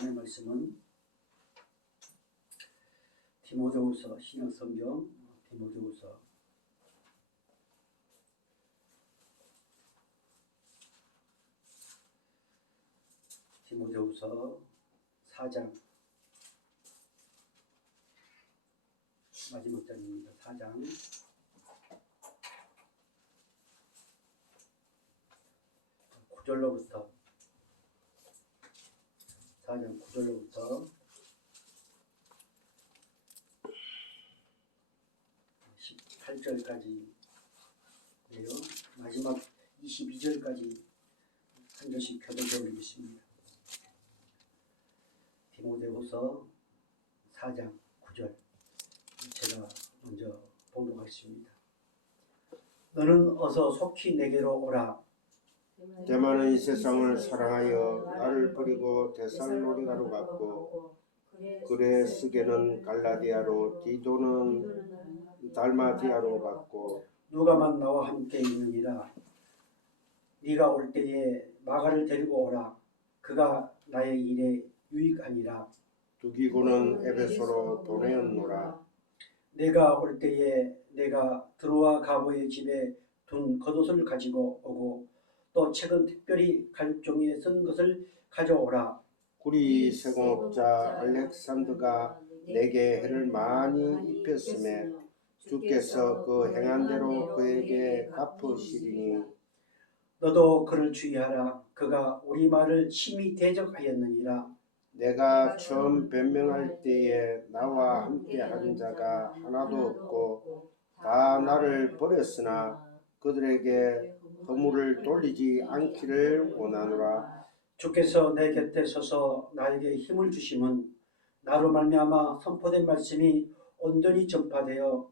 하나님의 말씀은 디모데후서 신약성경 디모데후서 4장 마지막 장입니다. 4장 9절로부터 4장 9절로부터 18절까지예요. 마지막 22절까지 한 절씩 교독해 올리겠습니다. 디모데후서 4장 9절 제가 먼저 봉독하겠습니다. 너는 어서 속히 내게로 오라. 대만은 이 세상을 사랑하여 나를 버리고 데살로니가로 갔고 그레스게는 갈라디아로 디도는 달마디아로 갔고 누가만 나와 함께 있느니라. 네가 올 때에 마가를 데리고 오라. 그가 나의 일에 유익하니라. 두기고는 에베소로 보내었노라. 내가 올 때에 내가 드로아 가보의 집에 둔 겉옷을 가지고 오고 또 책은 특별히 가죽종이에 쓴 것을 가져오라. 구리 세공업자 알렉산드가 내게 해를 많이 입혔음에 주께서 그 행한 대로 그에게 갚으시리니 너도 그를 주의하라. 그가 우리 말을 심히 대적하였느니라. 내가 처음 변명할 때에 나와 함께 한 자가 하나도 없고 다 나를 버렸으나 그들에게 허물을 돌리지 않기를 원하노라. 주께서 내 곁에 서서 나에게 힘을 주심은 나로 말미암아 선포된 말씀이 온전히 전파되어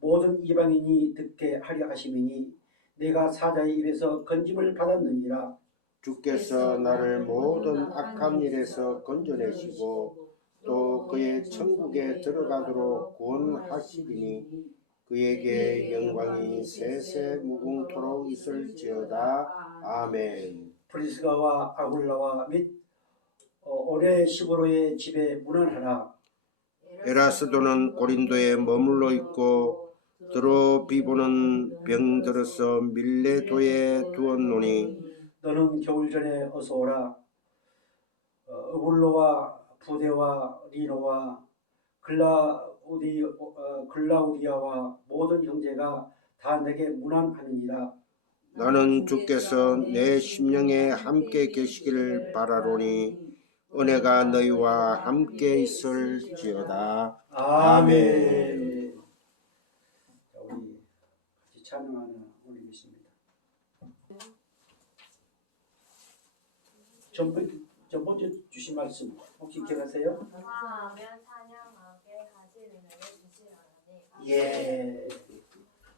모든 이방인이 듣게 하려 하심이니 내가 사자의 입에서 건짐을 받았느니라. 주께서 나를 모든 악한 일에서 건져내시고 또 그의 천국에 들어가도록 구원하시리니 그에게 영광이 세세 무궁토록 있을지어다. 아멘. 브리스가와 아굴라와 및 오네시보로의 집에 문안하라. 에라스도는 고린도에 머물러 있고 드로비보는 병들어서 밀레도에 두었노니 너는 겨울 전에 어서 오라. 어블로와 부데와 리노와 글라우디아와 모든 형제가 다 내게 문안하느니라. 나는 주께서 내 심령에 함께 계시기를 바라노니 은혜가 너희와 함께 있을지어다. 아멘. 자, 우리 같이 찬양 하나 올리겠습니다. 먼저 주신 말씀 혹시 기억하세요? 감사하면 찬양하게 하실 은혜를 주시나니. 예,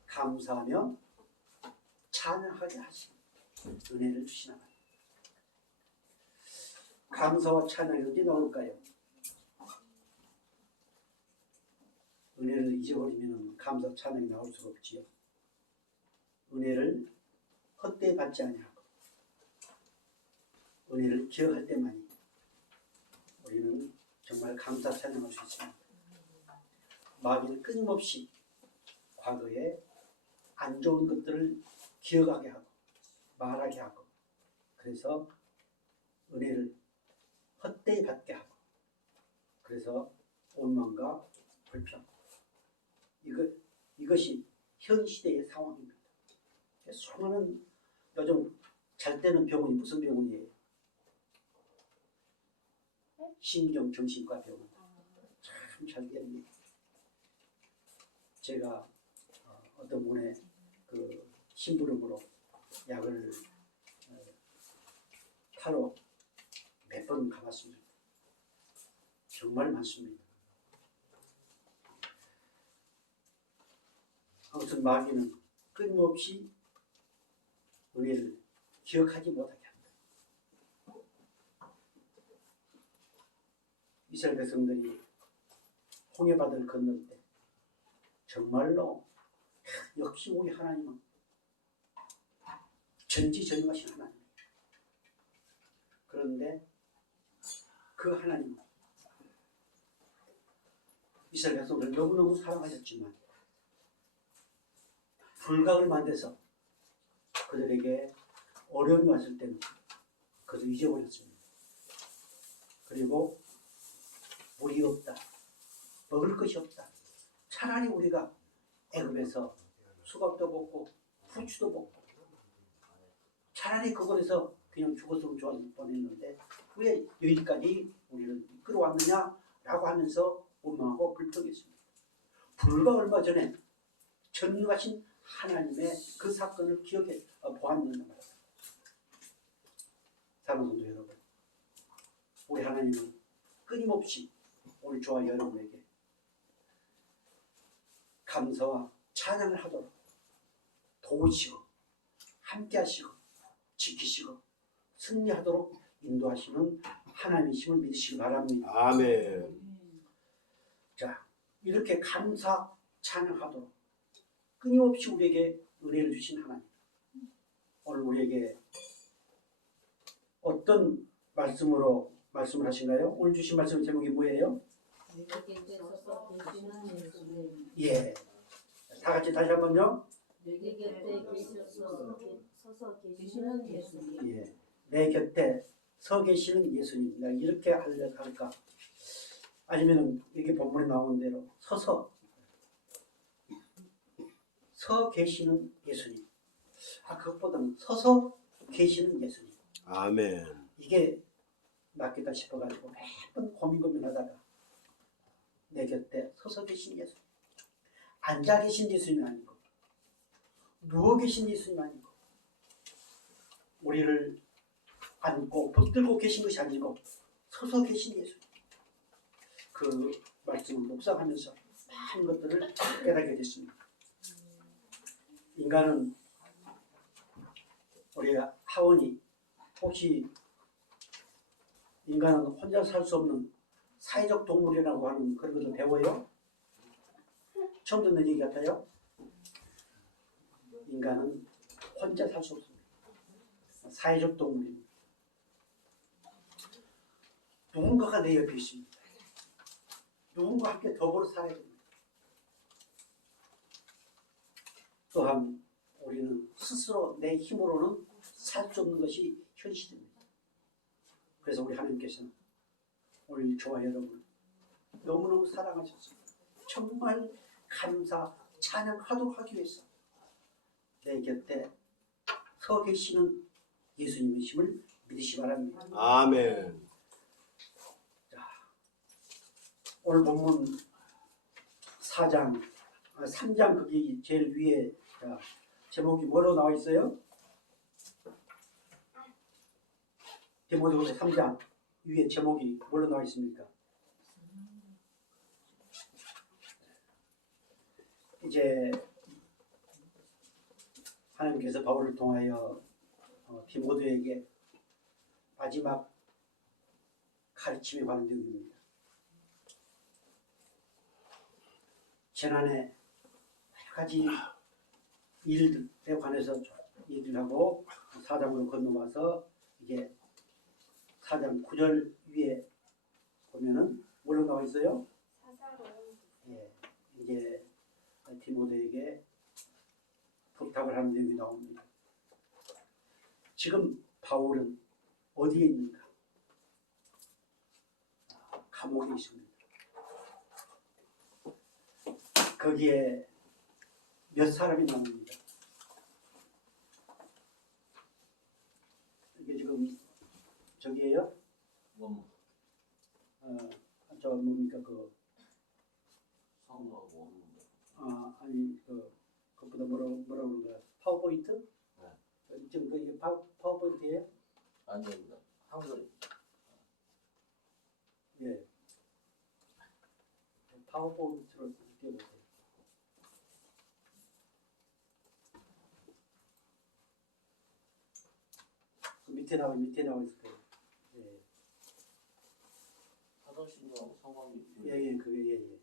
감사하며 찬양하게 하신 은혜를 주시나니. 감사와 찬양이 어디 나올까요? 은혜를 잊어버리면 감사 찬양이 나올 수가 없지요. 은혜를 헛되이 받지 아니하고 은혜를 기억할 때만이 우리는 정말 감사 찬양할 수 있습니다. 마귀는 끊임없이 과거에 안 좋은 것들을 기억하게 하고 말하게 하고 그래서 은혜를 헛되이 받게 하고 그래서 원망과 불평 이것이 현 시대의 상황입니다. 수많은 요즘 잘 때는 병원이 무슨 병원이에요? 신경정신과 병원. 참 잘 되는. 제가 어떤 분의 그 심부름으로 약을 타러 몇 번 가봤습니다. 정말 많습니다. 아무튼 마귀는 끊임없이 은혜를 기억하지 못하게 합니다. 이스라엘 백성들이 홍해바다를 건널 때 정말로 역시 우리 하나님은 전지전능하신 하나님. 그런데 그 하나님 이스라엘 백성들을 너무너무 사랑하셨지만 불과 얼마 돼서 그들에게 어려움이 왔을 때는 그것을 잊어버렸습니다. 그리고 물이 없다, 먹을 것이 없다. 차라리 우리가 애굽에서 수박도 먹고 부추도 먹고 차라리 그곳에서 그냥 죽었으면 좋았을 뻔했는데 왜 여기까지 우리를 끌어왔느냐라고 하면서 원망하고 불평했습니다. 불과 얼마 전에 전능하신 하나님의 그 사건을 기억해 보았는데 말이야. 사랑하는 성도 여러분, 우리 하나님은 끊임없이 우리 저와 여러분에게 감사와 찬양을 하도록 도우시고 함께하시고 지키시고 승리하도록 인도하시는 하나님이심을 믿으시기 바랍니다. 아멘. 자, 이렇게 감사 찬양하도록 끊임없이 우리에게 은혜를 주신 하나님, 오늘 우리에게 어떤 말씀으로 말씀을 하신가요? 오늘 주신 말씀 제목이 뭐예요? 예, 다 같이 다시 한번요. 내게 곁에 서서 계시는 예수님. 예, 내 곁에 서 계시는 예수님. 내가 이렇게 할까? 아니면 여기 본문에 나오는 대로 서 계시는 예수님. 그것보다는 서서 계시는 예수님. 아멘. 이게 낫겠다 싶어가지고 매번 고민하다가 내 곁에 서서 계신 예수님. 앉아 계신 예수님이 아니고 누워 계신 예수님이 아니고 우리를 안고 붙들고 계신 것이 아니고 서서 계신 예수님. 그 말씀을 묵상하면서 많은 것들을 깨닫게 됐습니다. 인간은 우리 하원이 혹시 인간은 혼자 살 수 없는 사회적 동물이라고 하는 그런 것도 배워요? 처음 듣는 얘기 같아요? 인간은 혼자 살 수 없습니다. 사회적 동물입니다. 누군가가 내 옆에 있습니다. 누군가와 함께 더불어 살아야 됩니다. 또한 우리는 스스로 내 힘으로는 살 수 없는 것이 현실입니다. 그래서 우리 하나님께서는 우리 저와 여러분 너무너무 사랑하셔서 정말 감사 찬양하도록 하기 위해서 내 곁에 서 계시는 예수님이심을 믿으시 바랍니다. 아멘. 오늘 본문 3장 거기 제일 위에 제목이 뭐로 나와 있어요? 디모데후서 3장 위에 제목이 뭘로 나와 있습니까? 이제 하나님께서 바울을 통하여 디모데에게 마지막 가르침에 관한 내용입니다. 지난해 여러 가지 일들에 관해서 얘기를 하고 4장으로 건너와서 이게 4장 9절 위에 보면은 뭘로 나와 있어요? 사사로운 예, 이제 디모데에게 부탁을 하는 내용이 나옵니다. 지금 바울은 어디에 있는가? 감옥에 있습니다. 거기에 몇 사람이 남습니다. 이게 지금 저기에요? 저 뭡니까 아니 그것보다 뭐라고 그러는 거야? 파워포인트? 네. 지금 이게 파워포인트예요? 아닙니다. 한글. 예. 파워포인트로 띄워보세요. 그 밑에 나와 있을 거예요. 예. 사도신경 성황이. 예, 그게 예.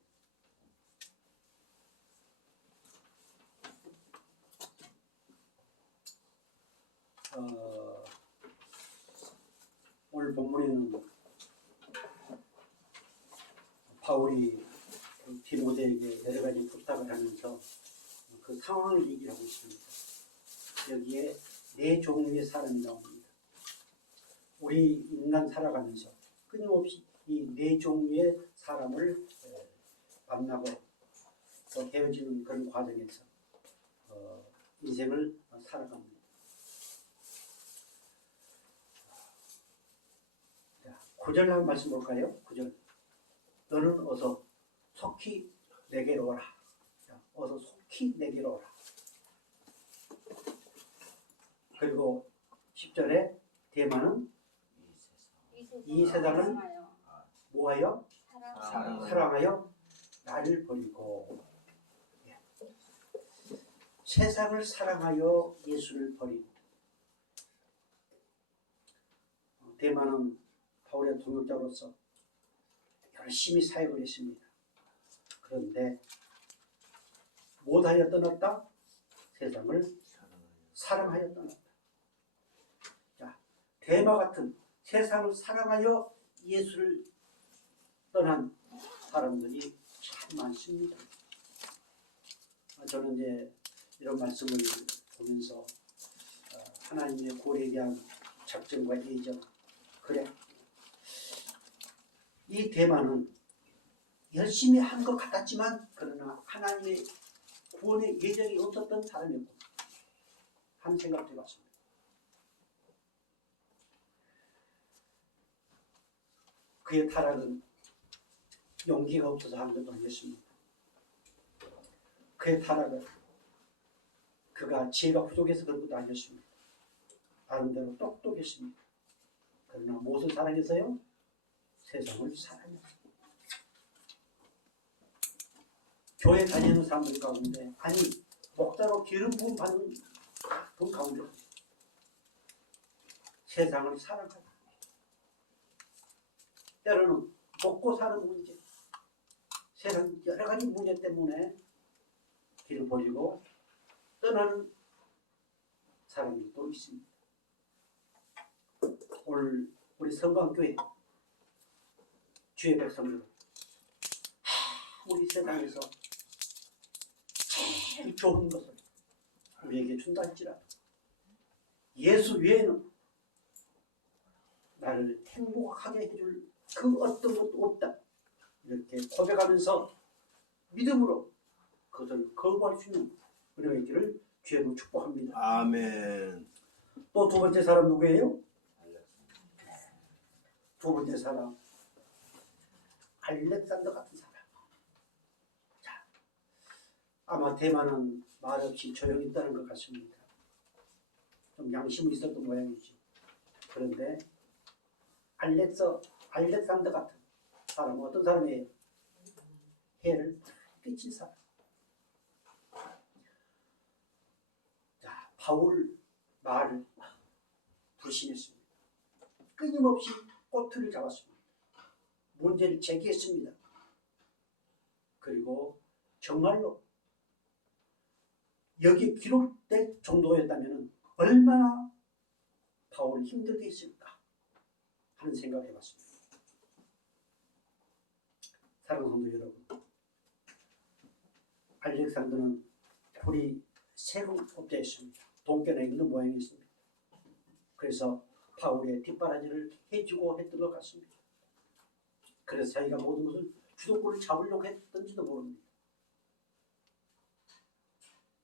오늘 본문에는 바울이 그 디모데에게 여러 가지 부탁을 하면서 그 상황을 얘기하고 있습니다. 여기에 네 종류의 사람이 나옵니다. 우리 인간 살아가면서 끊임없이 이 네 종류의 사람을 만나고 또 헤어지는 그런 과정에서 인생을 살아갑니다. 자, 9절 한번 말씀 볼까요? 9절. 너는 어서 속히 내게로 오라. 자, 어서 속히 내게로 오라. 그리고 10절에 대만은 이 세상을 뭐하여? 사랑하여 나를 버리고. 예. 세상을 사랑하여 예수를 버리고. 대만은 바울의 동역자로서 열심히 사역을 했습니다. 그런데 못하여 떠났다? 세상을 사랑하여 떠났다. 자, 대마 같은 세상을 사랑하여 예수를 떠난 사람들이 참 많습니다. 저는 이제 이런 말씀을 보면서 하나님의 구원에 대한 작정과 예정, 그래, 이 대만은 열심히 한 것 같았지만 그러나 하나님의 구원의 예정이 없었던 사람이었고 한 생각도 해봤습니다. 그의 타락은 용기가 없어서 한 것도 아니었습니다. 그의 타락은 그가 지혜가 부족해서 그런 것도 아니었습니다. 나름대로 똑똑했습니다. 그러나 무엇을 사랑해서요? 세상을 사랑했습니다. 교회 다니는 사람들 가운데, 아니 목사로 기름 부음 받는 분 가운데 세상을 사랑하다. 때로는 먹고 사는 문제, 세상 여러 가지 문제 때문에 길을 버리고 떠나는 사람들도 있습니다. 오늘 우리 성광교회 주의 백성들, 우리 세상에서 제일 좋은 것을 우리에게 준다 할지라도 예수 외에는 나를 행복하게 해줄 그 어떤 것도 없다. 이렇게 고백하면서 믿음으로 그것을 거부할 수 있는 우리가 있기를 주의로 축복합니다. 아멘. 또 두 번째 사람 누구예요? 두 번째 사람 알렉산더 같은 사람. 자, 아마 대만은 말없이 조용히 있다는 것 같습니다. 좀 양심이 있었던 모양이지. 그런데 알렉산더 같은 사람은 어떤 사람이에요? 해를 끼친 사람. 자, 바울 말을 불신했습니다. 끊임없이 꼬투리를 잡았습니다. 문제를 제기했습니다. 그리고 정말로 여기 기록될 정도였다면 얼마나 바울이 힘들게 했을까 하는 생각을 해봤습니다. 사랑하는 성도 여러분, 알렉산더는 우리 세금업자였습니다. 돈겨내 있는 모양이었습니다. 그래서 바울의 뒷바라지를 해주고 했던 것 같습니다. 그래서 자기가 모든 것을 주도권을 잡으려고 했던지도 모릅니다.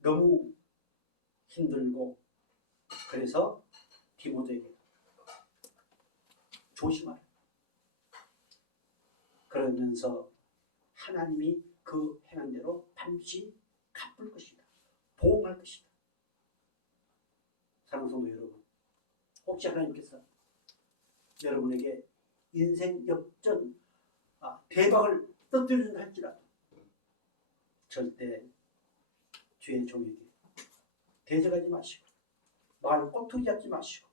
너무 힘들고 그래서 디모데에게 조심하라. 그러면서 하나님이 그 행한 대로 반드시 갚을 것이다. 보응할 것이다. 사랑하는 성도 여러분, 혹시 하나님께서 여러분에게 인생 역전 대박을 떠들는다 할지라도 절대 주의 종에게 대적하지 마시고 말을 꼬투리 잡지 마시고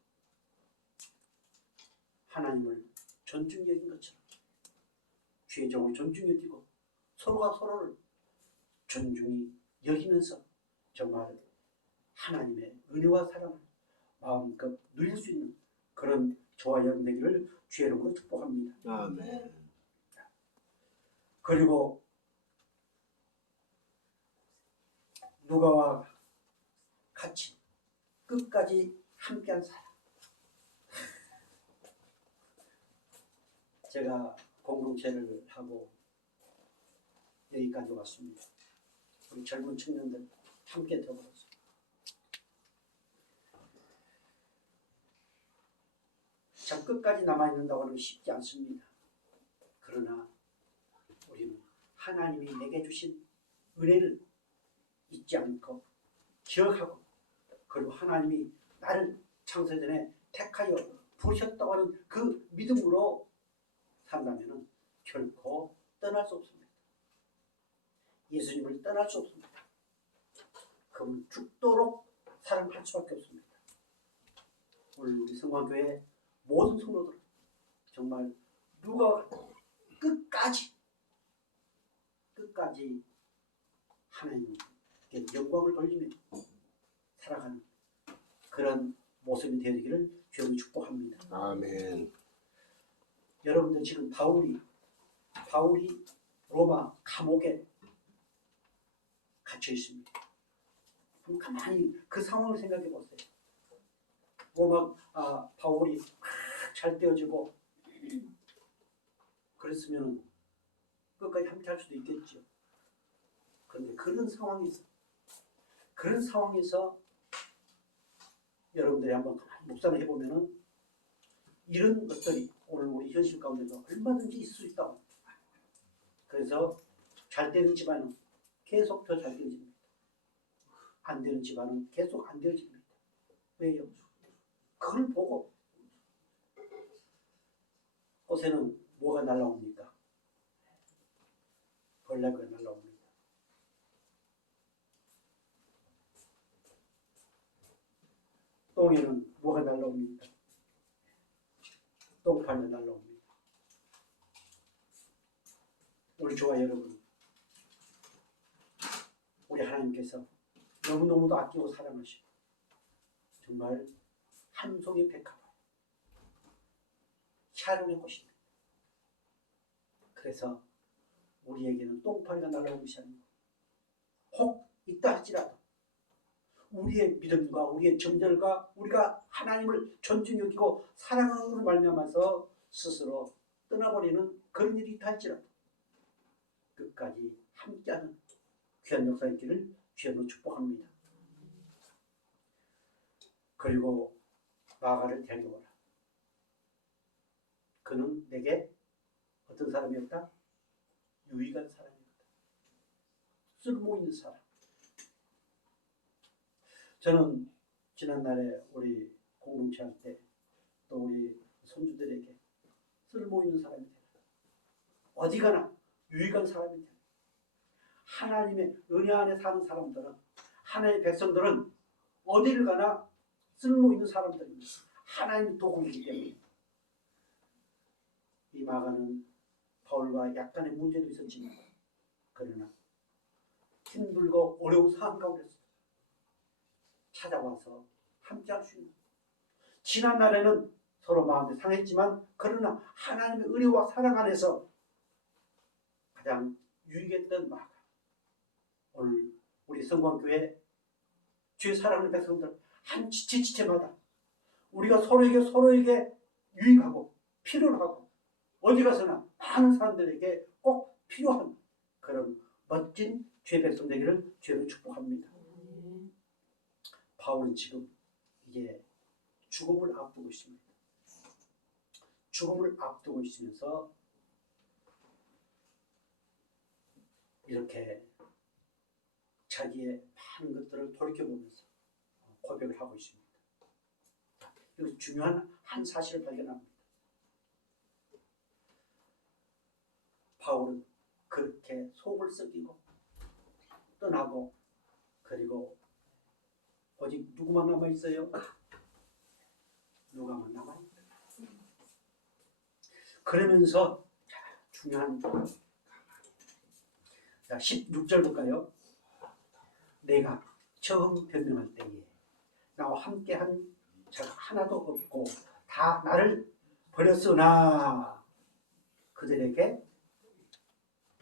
하나님을 존중 여긴 것처럼 주의 종을 존중 여기고 서로가 서로를 존중히 여기면서 정말 하나님의 은혜와 사랑을 마음껏 누릴 수 있는 그런 저와 여러분 되기를 주의 이름으로 축복합니다. 아멘. 그리고 누가와 같이 끝까지 함께한 사람. 제가 공동체를 하고 여기까지 왔습니다. 우리 젊은 청년들 함께 더불어서 참 끝까지 남아있는다고 하는 쉽지 않습니다. 그러나 우리는 하나님이 내게 주신 은혜를 잊지 않고 기억하고, 그리고 하나님이 나를 창세전에 택하여 부르셨다고 하는 그 믿음으로 산다면 결코 떠날 수 없습니다. 예수님을 떠날 수 없습니다. 그분 죽도록 사랑할 수밖에 없습니다. 오늘 우리 성화교회 모든 성도들 정말 누가 끝까지 하나님께 영광을 돌리며 살아가는 그런 모습이 되기를 주님이 축복합니다. 아멘. 여러분들 지금 바울이 로마 감옥에 갇혀 있습니다. 그럼 가만히 그 상황을 생각해 보세요. 로마 바울이 잘 떼어지고 그랬으면 끝까지 함께 할 수도 있겠죠. 그런데 그런 상황에서 여러분들이 한번 묵상을 해보면은 이런 것들이 오늘 우리 현실 가운데서 얼마든지 있을 수 있다고. 그래서 잘 되는 집안은 계속 더 잘 되어집니다. 안 되는 집안은 계속 안 되어집니다. 왜요? 그걸 보고 꽃에는 뭐가 날라옵니까? 벌레가 날라옵니다. 똥에는 뭐가 날라옵니까? 똥파리가 날라옵니다. 우리 좋아 여러분, 우리 하나님께서 너무너무도 아끼고 사랑하시고 정말 한 송이 백합 샤론의 꽃입니다. 그래서 우리에게는 똥파리가 날아오는 것이 아니고 혹 있다 할지라도 우리의 믿음과 우리의 정절과 우리가 하나님을 존중히 여기고 사랑하는 것을 말미암아서 스스로 떠나버리는 그런 일이 있다 할지라도 끝까지 함께하는 귀한 역사 있기를 주여로 축복합니다. 그리고 마가를 데려오라. 그는 내게 어떤 사람이었다? 유익한 사람이었다. 쓸모있는 사람. 저는 지난날에 우리 공동체 할 때 또 우리 손주들에게 쓸모있는 사람이 되라. 어디 가나 유익한 사람이 되라. 하나님의 은혜 안에 사는 사람들은, 하나님의 백성들은 어디를 가나 쓸모있는 사람들입니다. 하나님의 도구이기 때문에. 이 마가는 바울과 약간의 문제도 있었지만 그러나 힘들고 어려운 상황 가운데서 찾아와서 함께할 수 있는, 지난 날에는 서로 마음이 상했지만 그러나 하나님의 은혜와 사랑 안에서 가장 유익했던 마가. 오늘 우리 성광교회 주의 사랑하는 백성들 한 지체마다 우리가 서로에게 유익하고 필요하고 어디 가서나 많은 사람들에게 꼭 필요한 그런 멋진 주의 백성 되기를 주로 축복합니다. 바울은 지금 이제 죽음을 앞두고 있습니다. 죽음을 앞두고 있으면서 이렇게 자기의 많은 것들을 돌이켜보면서 고백을 하고 있습니다. 여기서 중요한 한 사실을 발견합니다. 바울은 그렇게 속을 썩이고 떠나고 그리고 오직 누구만 남아있어요? 누가만 남아있어요. 그러면서 중요한 16절 볼까요? 내가 처음 변명할 때에 나와 함께한 자가 하나도 없고 다 나를 버렸으나 그들에게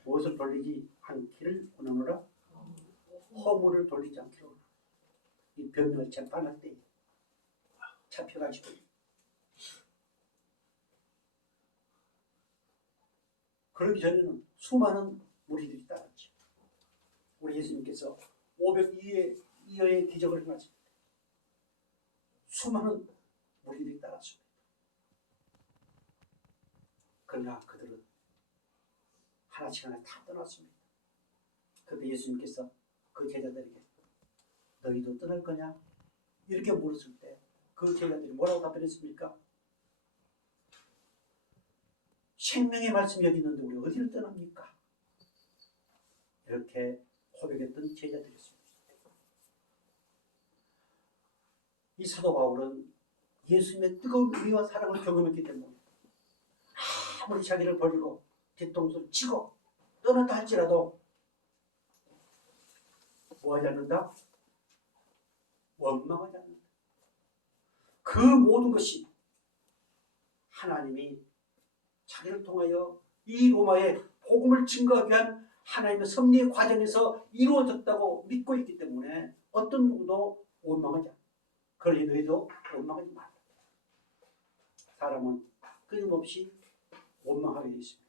무엇을 돌리지 않기를 원하노라? 허물을 돌리지 않기를 원하노라. 이 변명을 재판할 때 잡혀가지고 그러기 전에는 수많은 무리들이 따랐죠. 우리 예수님께서 502여의 기적을 행하십니다. 수많은 무리들이 따랐습니다. 그러나 그들은 하나씩 하나 다 떠났습니다. 그런데 예수님께서 그 제자들에게 너희도 떠날 거냐? 이렇게 물었을 때 그 제자들이 뭐라고 답변했습니까? 생명의 말씀이 여기 있는데 우리 어디를 떠납니까? 이렇게 고백했던 제자들이었습니다. 이 사도 바울은 예수님의 뜨거운 의와 사랑을 경험했기 때문에 아무리 자기를 버리고 뒤통수를 치고 떠났다 할지라도 뭐하지 않는다? 원망하지 않는다. 그 모든 것이 하나님이 자기를 통하여 이 로마에 복음을 증거하기 위한 하나님의 섭리의 과정에서 이루어졌다고 믿고 있기 때문에 어떤 누구도 원망하지 않는다. 그러니 너희도 원망하지 말라. 사람은 끊임없이 원망하게 되어 있습니다.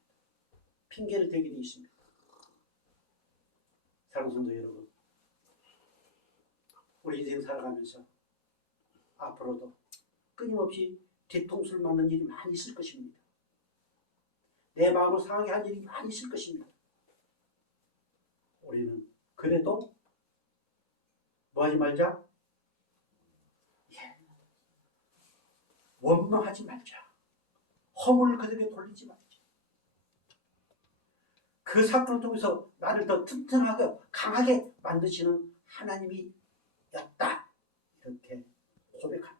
핑계를 대게 되어 있습니다. 사랑하는 성도 여러분, 우리 인생 살아가면서 앞으로도 끊임없이 뒤통수를 맞는 일이 많이 있을 것입니다. 내 마음을 상하게 한 일이 많이 있을 것입니다. 우리는 그래도 뭐하지 말자? 원망하지 말자. 허물을 그들에게 돌리지 말자. 그 사건을 통해서 나를 더 튼튼하게 강하게 만드시는 하나님이었다. 이렇게 고백합니다.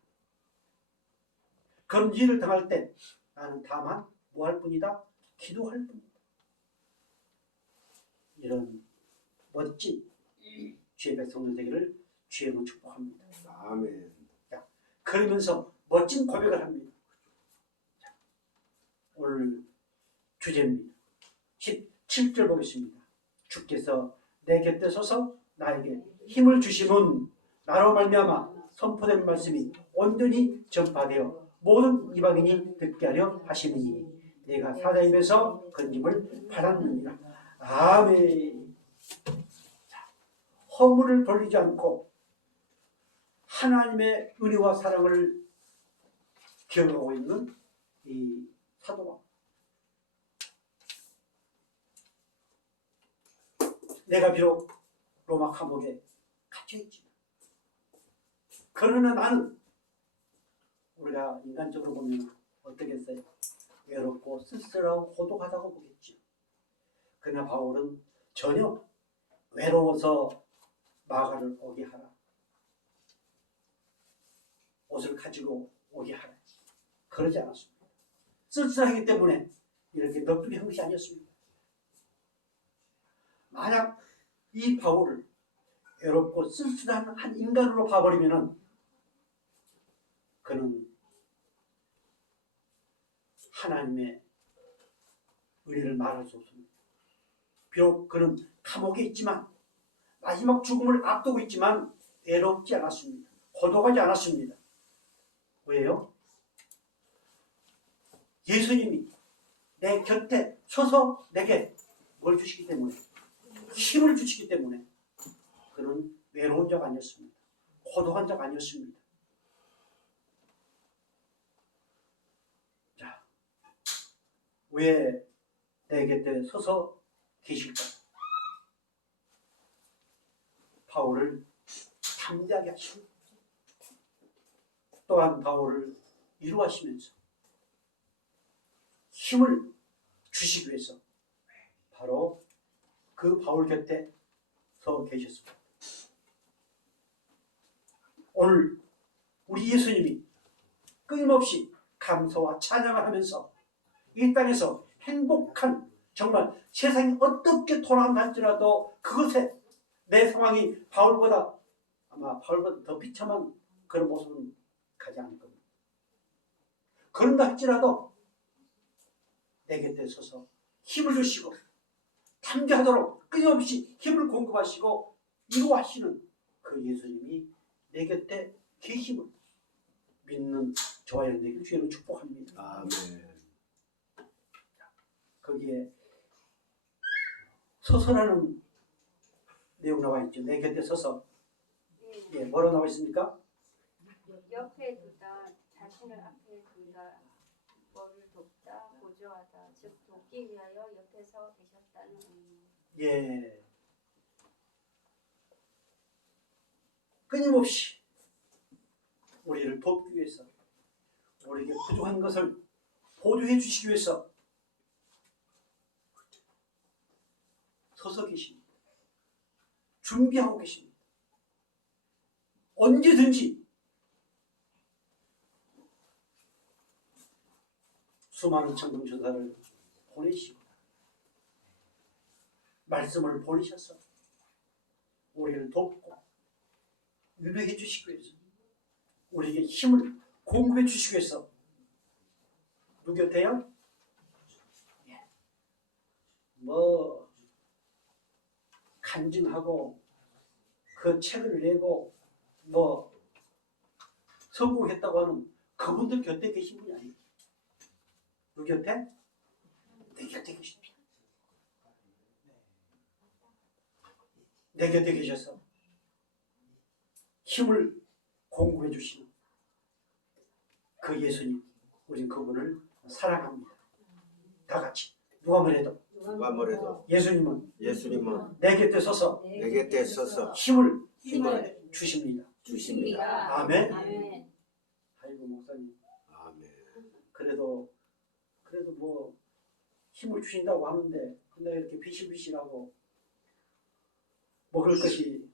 그런 일을 당할 때 나는 다만 뭐 할 뿐이다? 기도할 뿐이다. 이런 멋진 주의 백성들 되기를 주의로 축복합니다. 아멘. 자, 그러면서 멋진 고백을 합니다. 자, 오늘 주제입니다. 17절 보겠습니다. 주께서 내 곁에 서서 나에게 힘을 주심은 나로 말미암아 선포된 말씀이 온전히 전파되어 모든 이방인이 듣게 하려 하시니 내가 사자 입에서 건짐을 받았느니라. 아멘. 자, 허물을 돌리지 않고 하나님의 은혜와 사랑을 기억하고 있는 이 사도가 내가 비록 로마 감옥에 갇혀있지만 그러나 나는 우리가 인간적으로 보면 어떻겠어요? 외롭고 쓸쓸하고 고독하다고 보겠죠. 그러나 바울은 전혀 외로워서 마가를 오게 하라, 옷을 가지고 오게 하라, 그러지 않았습니다. 쓸쓸하기 때문에 이렇게 넋두리 한 것이 아니었습니다. 만약 이 바울을 외롭고 쓸쓸한 한 인간으로 봐버리면은 그는 하나님의 은혜를 말할 수 없습니다. 비록 그는 감옥에 있지만 마지막 죽음을 앞두고 있지만 외롭지 않았습니다. 고독하지 않았습니다. 왜요? 예수님이 내 곁에 서서 내게 뭘 주시기 때문에, 힘을 주시기 때문에 그는 외로운 자가 아니었습니다. 고독한 자가 아니었습니다. 자, 왜 내 곁에 서서 계실까? 바울을 담대하게 하시고 또한 바울을 위로하시면서 힘을 주시기 위해서 바로 그 바울 곁에 서 계셨습니다. 오늘 우리 예수님이 끊임없이 감사와 찬양을 하면서 이 땅에서 행복한, 정말 세상이 어떻게 돌아간다 할지라도 그것에 내 상황이 바울보다 아마 바울보다 더 비참한 그런 모습은 가지 않을 겁니다. 그런다 할지라도 내 곁에 서서 힘을 주시고 담대하도록 끊임없이 힘을 공급하시고 이루하시는 그 예수님이 내 곁에 계심을 믿는 저와 여러분에게 주님을 축복합니다. 아멘. 거기에 서서라는 내용 나와 있죠. 내 곁에 서서. 예, 뭐라 나와 있습니까? 옆에 두다, 자신을 앞에 두다, 뭐를 돕다, 보조하다, 즉 돕기 위하여 옆에 서 계셨다는 의미. 예. 끊임없이 우리를 돕기 위해서, 우리에게 부족한 것을 보조해 주시기 위해서 서서 계십니다. 준비하고 계십니다. 언제든지 수많은 천군천사를 보내시고 말씀을 보내셔서 우리를 돕고 위로해 주시기 위해서 우리에게 힘을 공급해 주시기 위해서 누구 곁에요? 뭐 간증하고 그 책을 내고 뭐 성공했다고 하는 그분들 곁에 계신 분이 아니에요. 누구 곁에? 내 곁에 계십니다. 내 곁에 계셔서 힘을 공급해 주시는 그 예수님, 우린 그분을 사랑합니다. 다 같이 누가 뭐래도 누가 뭐래도 예수님은 내 곁에 서서 곁에 서서 힘을 힘을 주십니다. 주십니다. 아멘. 아멘. 아이고 목사님, 아멘. 그래도 뭐 힘을 주신다고 하는데 근데 이렇게 비실비실하고 먹을 것이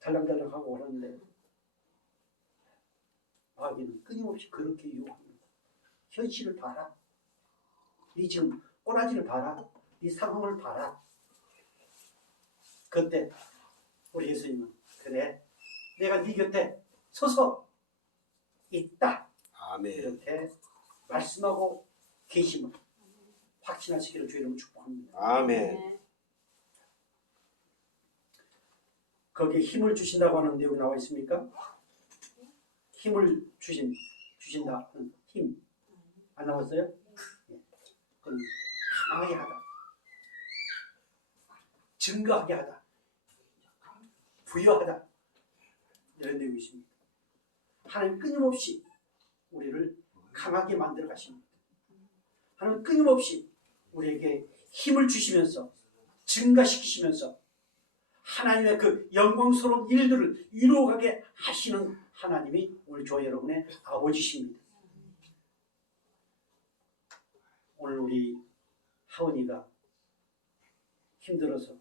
달랑달랑하고 하는데 마귀는 끊임없이 그렇게 유혹합니다. 현실을 봐라. 네 지금 꼬라지를 봐라. 네 상황을 봐라. 그때 우리 예수님은 그래 내가 네 곁에 서서 있다. 아멘. 이렇게 말씀하고 계심을 확신하시기를 주의 이름으로 축복합니다. 아멘. 거기에 힘을 주신다고 하는 내용이 나와 있습니까? 힘을 주신다. 힘. 안 나왔어요? 예. 그건 강하게 하다. 증거하게 하다. 부여하다. 이런 내용이 있습니다. 하나님 끊임없이 우리를 강하게 만들어 가십니다. 하나님 끊임없이 우리에게 힘을 주시면서 증가시키시면서 하나님의 그 영광스러운 일들을 이루어가게 하시는 하나님이 우리 저와 여러분의 아버지십니다. 오늘 우리 하은이가 힘들어서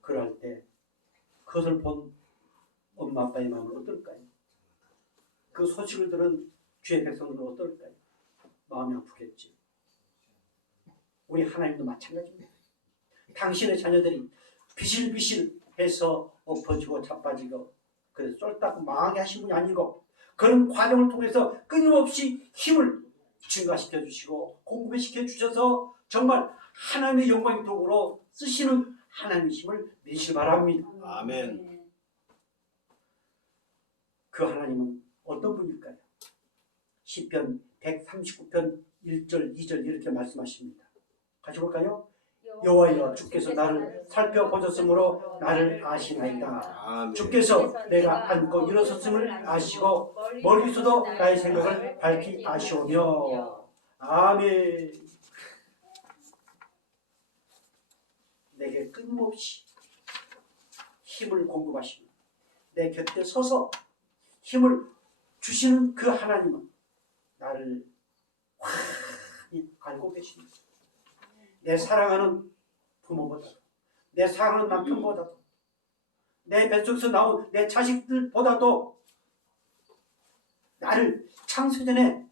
그럴 때 그것을 본 엄마 아빠의 마음은 어떨까요? 그 소식을 들은 주의 백성들은 어떨까요? 마음이 아프겠지. 우리 하나님도 마찬가지입니다. 당신의 자녀들이 비실비실해서 엎어지고 자빠지고 그래서 쫄딱 망하게 하신 분이 아니고 그런 과정을 통해서 끊임없이 힘을 증가시켜 주시고 공급시켜 주셔서 정말 하나님의 영광의 도구로 쓰시는 하나님이심을 믿으시기 바랍니다. 아멘. 그 하나님은 어떤 분일까요? 시편 139편 1절 2절 이렇게 말씀하십니다. 같이 볼까요? 여호와여 주께서 나를 살펴보셨으므로 나를 아시나이다. 아멘. 주께서 내가 앉고 일어섰음을 아시고 멀리서도 나의 생각을 밝히 아시오며. 아멘. 내게 끊임없이 힘을 공급하시며 내 곁에 서서 힘을 주시는 그 하나님은 나를 환히 알고 계십니다. 내 사랑하는 부모보다도 내 사랑하는 남편보다도 내 뱃속에서 나온 내 자식들보다도 나를 창세전에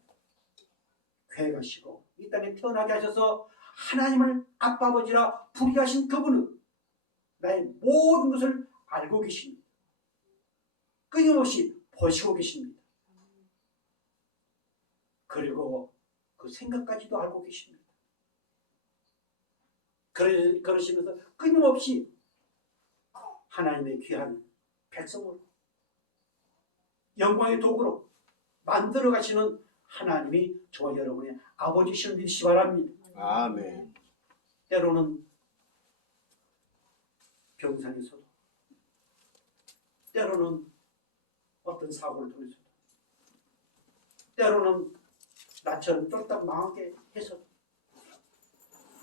계획하시고 이 땅에 태어나게 하셔서 하나님을 아빠 아버지라 부르게 하신 그분은 나의 모든 것을 알고 계십니다. 끊임없이 보시고 계십니다. 그리고 그 생각까지도 알고 계십니다. 그러시면서 끊임없이 하나님의 귀한 백성으로 영광의 도구로 만들어 가시는 하나님이 저와 여러분의 아버지시를 믿으시 바랍니다. 아멘. 때로는 병상에서도, 때로는 어떤 사고를 통해서도, 때로는 나처럼 쫄딱 망하게 해서,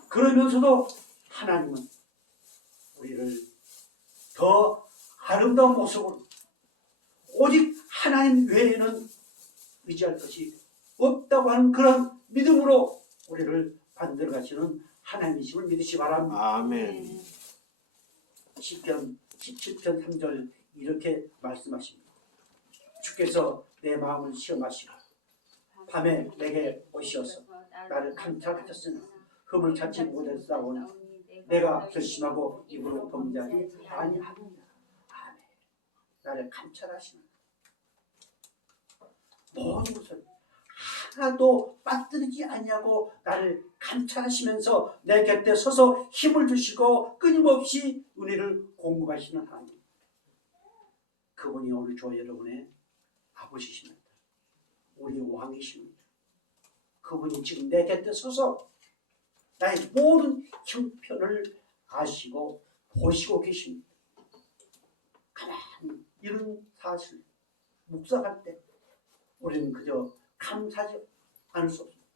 그러면서도 하나님은 우리를 더 아름다운 모습으로 오직 하나님 외에는 의지할 것이 없다고 하는 그런 믿음으로 우리를 만들어 가시는 하나님이심을 믿으시 바랍니다. 아멘. 시편 17편 3절 이렇게 말씀하십니다. 주께서 내 마음을 시험하시고 밤에 내게 오시어서 나를 감찰하셨으나 흠을 찾지 못했사오니 내가 결심하고 입으로 범죄하지 아니하느니라. 아멘. 나를 감찰하시는 모든 것을 하나도 빠뜨리지 아니하고 나를 감찰하시면서 내 곁에 서서 힘을 주시고 끊임없이 은혜를 공급하시는 하나님, 그분이 오늘 저와 여러분의 아버지십니다. 우리 왕이십니다. 그분이 지금 내 곁에 서서 나의 모든 형편을 아시고 보시고 계십니다. 가만히 이런 사실 묵상할 때 우리는 그저 감사하지 않을 수 없습니다.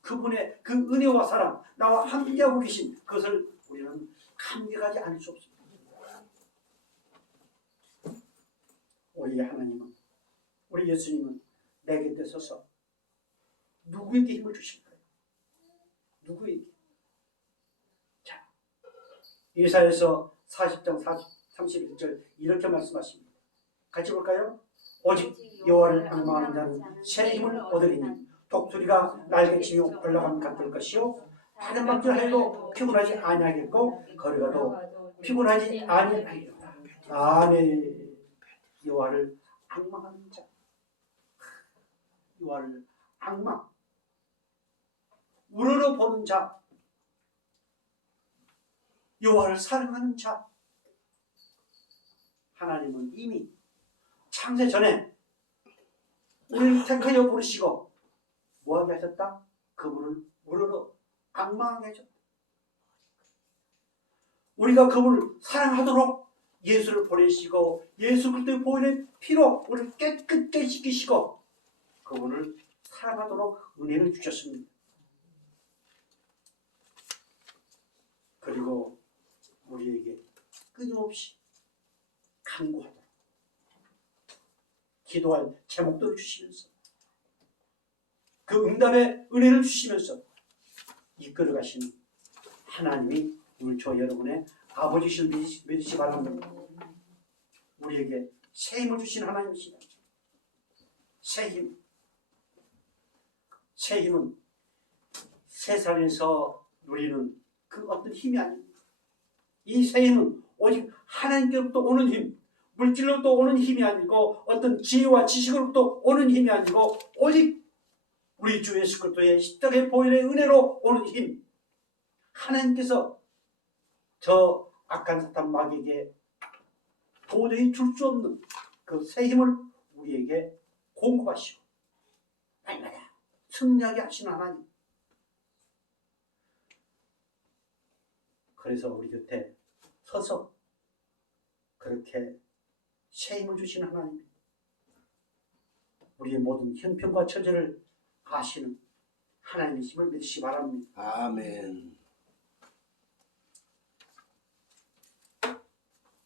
그분의 그 은혜와 사랑, 나와 함께하고 계신 그것을 우리는 감격하지 않을 수 없습니다. 우리 하나님은, 우리 예수님은 내 곁에 서서 누구에게 힘을 주실까요? 누구에게? 자, 이사야서 40장 31절 이렇게 말씀하십니다. 같이 볼까요? 오직 여호와를 악망하는 자는 새 힘을 얻으리니 독수리가 날개치며 올라감 같을 것이요 다른 방주하여도 피곤하지 아니하겠고 걸어가도 피곤하지 아니하리로다. 아멘. 여호와를 악망하는 자, 여호와를 악망, 우러러 보는 자, 여호와를 사랑하는 자, 하나님은 이미 창세 전에 우리를 택하여 부르시고 뭐하게 하셨다? 그분을 우러러 악망하게 하셨다. 우리가 그분을 사랑하도록 예수를 보내시고 예수 그리스도의 보혈의 피로 우리를 깨끗게 씻기시고 그분을 사랑하도록 은혜를 주셨습니다. 그리고 우리에게 끊임없이 간구하도록 기도할 제목들을 주시면서 그 응답의 은혜를 주시면서 이끌어 가시는 하나님이 우리 저 여러분의 아버지실 믿으시 바랍니다. 우리에게 새 힘을 주신 하나님이시다. 새 힘. 새 힘은 세상에서 누리는 그 어떤 힘이 아닙니다. 이 새 힘은 오직 하나님께로부터 오는 힘, 물질로부터 오는 힘이 아니고 어떤 지혜와 지식으로부터 오는 힘이 아니고 오직 우리 주 예수 그리스도의 십자가의 보혈의 은혜로 오는 힘. 하나님께서 저 악한 사탄 마귀에게 도저히 줄 수 없는 그 새 힘을 우리에게 공급하시고 날마다 승리하게 하시는 하나님. 그래서 우리 곁에 서서 그렇게 새 힘을 주시는 하나님, 우리의 모든 형편과 처지를 아시는 하나님이심을 믿으시기 바랍니다. 아멘.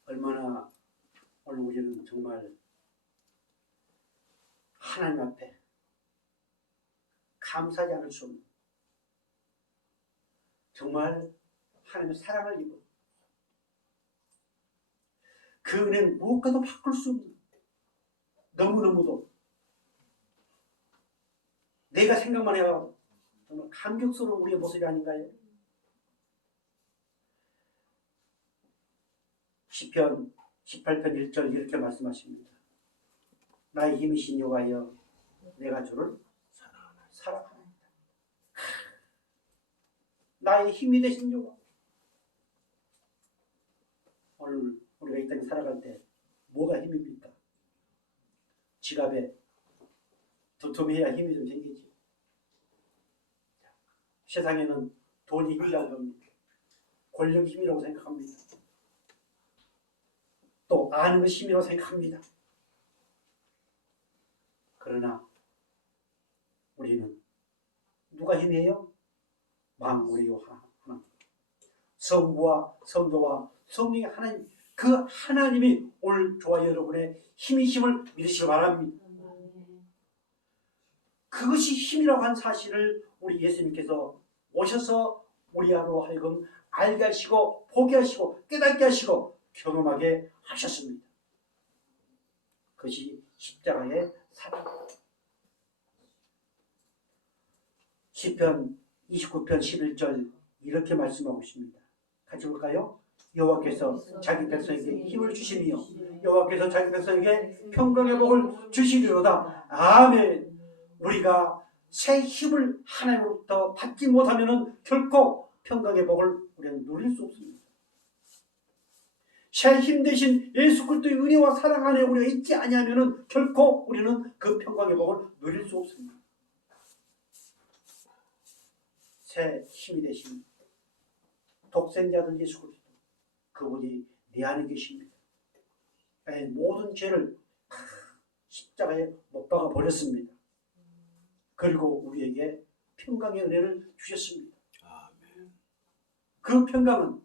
얼마나 오늘 우리는 정말 하나님 앞에 감사하지 않을 수 없는, 정말 하나님의 사랑을 입어 그 은혜는 무엇과도 바꿀 수 없는, 너무너무도 내가 생각만 해봐도 정말 감격스러운 우리의 모습이 아닌가요? 시편 18편 1절 이렇게 말씀하십니다. 나의 힘이신 여호와여, 내가 주를 사랑하나이다. 나의 힘이 되신 여호와, 오늘 우리가 이 땅에 살아갈 때 뭐가 힘입니까? 지갑에 두툼해야 힘이 좀 생기지. 세상에는 돈이 힘이라고 합니다. 권력이 힘이라고 생각합니다. 또 아는 것이 힘이라고 생각합니다. 그러나 우리는 누가 힘이에요? 만물의 하나. 성부와 성도와 성령의 하나님, 그 하나님이 오늘 저와 여러분의 힘이심을 믿으시기 바랍니다. 그것이 힘이라고 한 사실을 우리 예수님께서 오셔서 우리로 하여금 알게 하시고 보게 하시고 깨닫게 하시고 경험하게 하셨습니다. 그것이 십자가의 사랑. 시편 29편 11절 이렇게 말씀하고 있습니다. 같이 볼까요? 여호와께서 자기 백성에게 힘을 주시며 여호와께서 자기 백성에게 평강의 복을 주시리로다. 아멘. 우리가 새 힘을 하나님으로부터 받지 못하면 결코 평강의 복을 우리는 누릴 수 없습니다. 새 힘 대신 예수 그리스도의 은혜와 사랑 안에 우리가 있지 아니하면 결코 우리는 그 평강의 복을 누릴 수 없습니다. 새 힘이 되신 독생자들 예수 그리스도, 그분이 내 안에 계십니다. 모든 죄를 십자가에 못 박아 버렸습니다. 그리고 우리에게 평강의 은혜를 주셨습니다. 아멘. 그 평강은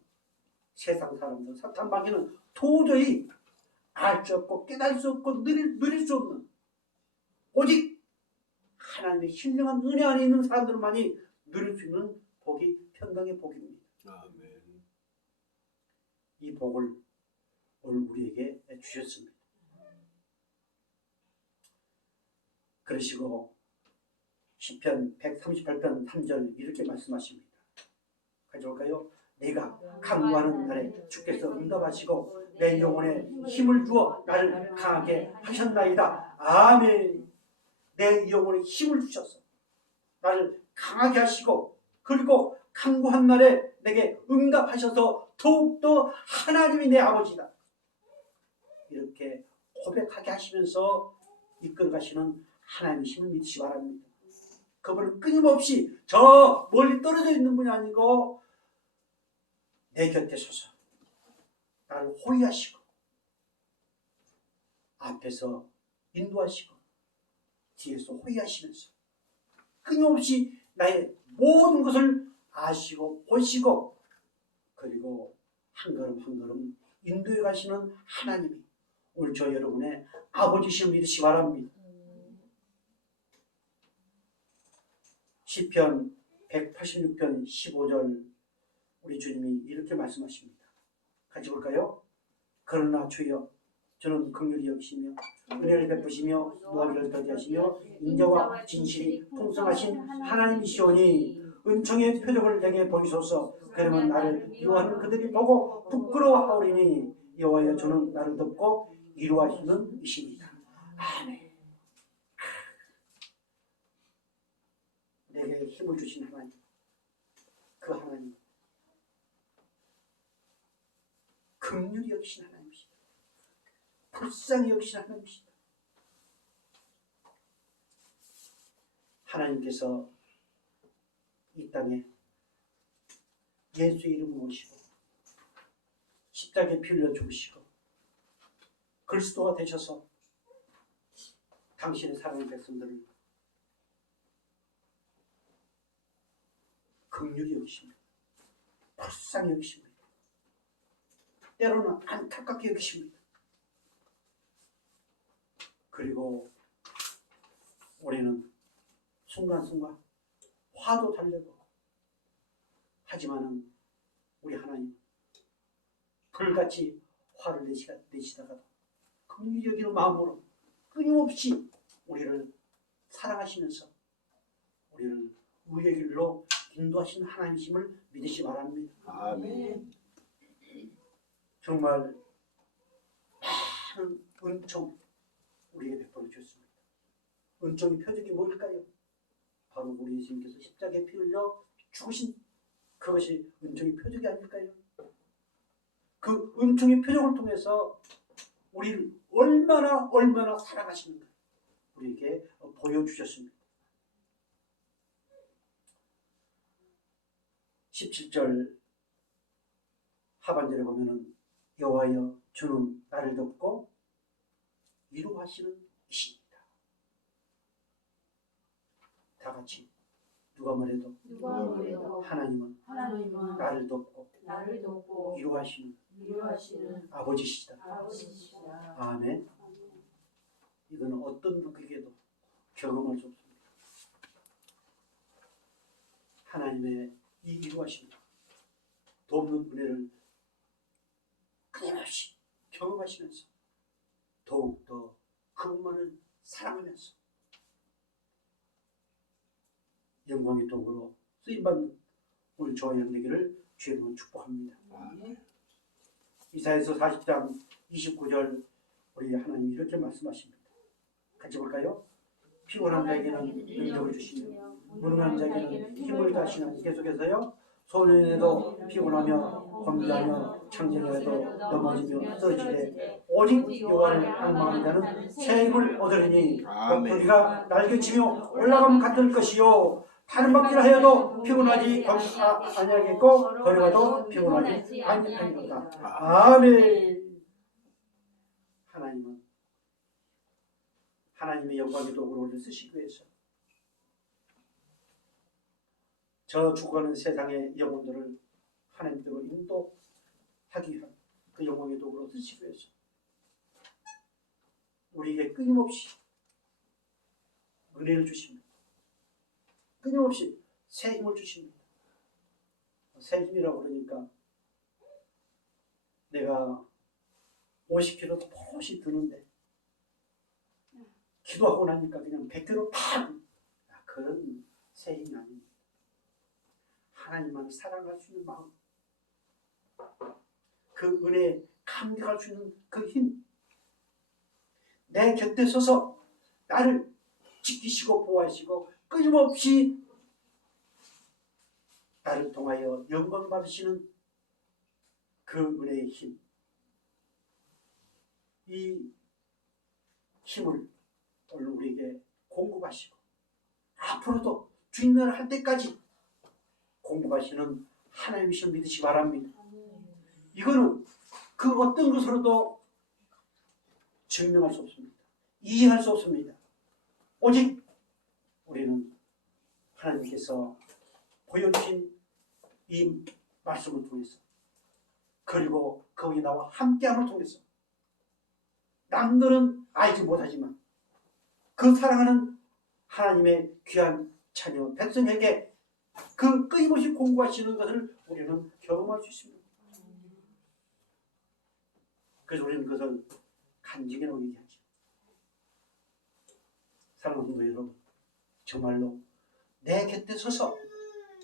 세상 사람들, 사탄 마귀는 도저히 알 수 없고 깨달을 수 없고 누릴 수 없는, 오직 하나님의 신령한 은혜 안에 있는 사람들만이 누릴 수 있는 복이 평강의 복입니다. 아멘. 이 복을 오늘 우리에게 주셨습니다. 그러시고 시편 138편 3절 이렇게 말씀하십니다. 가져올까요? 내가 강구하는 날에 주께서 응답하시고 내 영혼에 힘을 주어 나를 강하게 하셨나이다. 아멘. 내 영혼에 힘을 주셔서 나를 강하게 하시고, 그리고 강구한 날에 내게 응답하셔서 더욱더 하나님이 내 아버지다, 이렇게 고백하게 하시면서 이끌어 가시는 하나님의 힘을 믿으시기 바랍니다. 그분은 끊임없이 저 멀리 떨어져 있는 분이 아니고 내 곁에 서서 나를 호위하시고 앞에서 인도하시고 뒤에서 호위하시면서 끊임없이 나의 모든 것을 아시고 보시고 그리고 한 걸음 한 걸음 인도해 가시는 하나님이 오늘 저 여러분의 아버지심을 믿으시기 바랍니다. 시편 186편 15절 우리 주님이 이렇게 말씀하십니다. 같이 볼까요? 그러나 주여 저는 긍휼히 여기시며 은혜를 베푸시며 노하기를 더디하시며 인자와 진실이 풍성하신 하나님이시오니 은총의 표적을 내게 보이소서. 그러면 나를 미워하는 그들이 보고 부끄러워하오리니 여호와여 주는 나를 돕고 이루하시는 이십니다. 아멘. 내게 힘을 주신 하나님, 그 하나님 긍휼히 여기신 하나님이시다. 불쌍히 여기신 하나님이시다. 하나님께서 이 땅에 예수의 이름을 오시고 십자가에 피 흘려 죽으시고 그리스도가 되셔서 당신의 사랑하는 백성들을 긍휼히 여기십니다. 불쌍히 여기십니다. 때로는 안타깝게 여기십니다. 그리고 우리는 순간순간 화도 달래고 하지만은 우리 하나님 불같이 화를 내시다가도 긍휼히 여기는 마음으로 끊임없이 우리를 사랑하시면서 우리를 의의 길로 인도하신 하나님이심을 믿으시기 바랍니다. 아멘. 정말 많은 은총 우리에게 베풀어 주셨습니다. 은총의 표적이 뭘까요? 바로 우리 예수님께서 십자가에 피 흘려 죽으신 그것이 은총의 표적이 아닐까요? 그 은총의 표적을 통해서 우리를 얼마나 사랑하시는가 우리에게 보여주셨습니다. 17절 하반절에 보면은 여호와여 주는 나를 돕고 위로하시는 이십니다. 다 같이 누가 뭐래도 누가 뭐래도 하나님은 하나님은 나를 돕고 나를 돕고 위로하시는 위로하시는 아버지시다. 아버지시다. 아멘. 이거는 어떤 누구에게도 경험할 수 없습니다. 하나님의 이 위로하심, 돕는 은혜를 끊임없이 경험하시면서 더욱더 그분만을 사랑하면서 영광의 도구로 쓰임받는 오늘 저와 여러분 되기를 주의 이름으로 축복합니다. 이사야서 40장 29절 우리 하나님이 이렇게 말씀하십니다. 같이 볼까요? 피곤한 자에게는 능력을 주시며 무능한 자에게는 힘을 다시는 계속해서요. 소년에도 피곤하며 건비하며 창쟁해도 넘어지며 쓰러지되 오직 여호와를 앙망하는 자는 새 힘을 얻으리니 독수리가 날개치며 올라가면 같을 것이요 다른 바퀴를 하여도 피곤하지 아니하겠고 걸어가도 피곤하지 아니하리로다. 아멘. 하나님은 하나님의 영광의 도구로 우리를 쓰시기 위해서 저 죽어가는 세상의 영혼들을 하나님께로 인도하기 위한 그 영광의 도구로 쓰시기 위해서 우리에게 끊임없이 은혜를 주십니다. 끊임없이 새 힘을 주십니다. 새 힘이라고 그러니까 내가 50kg 퍽이 드는데 기도하고 나니까 그냥 100kg 팍! 그런 새 힘이 아닙니다. 하나님만 사랑할 수 있는 마음, 그 은혜에 감격할 수 있는 그 힘, 내 곁에 서서 나를 지키시고 보호하시고 끊임없이 나를 통하여 영광 받으시는 그 은혜의 힘, 이 힘을 오늘 우리에게 공급하시고 앞으로도 주인을 할 때까지 공급하시는 하나님이심을 믿으시기 바랍니다. 이거는 그 어떤 것으로도 증명할 수 없습니다. 이해할 수 없습니다. 오직 우리는 하나님께서 보여주신 이 말씀을 통해서 그리고 거기 나와 함께함을 통해서 남들은 알지 못하지만 그 사랑하는 하나님의 귀한 자녀 백성에게 그 끊임없이 공부하시는 것을 우리는 경험할 수 있습니다. 그래서 우리는 그것을 간증이라고 얘기하죠. 사랑하는 성도 여러분, 정말로 내 곁에 서서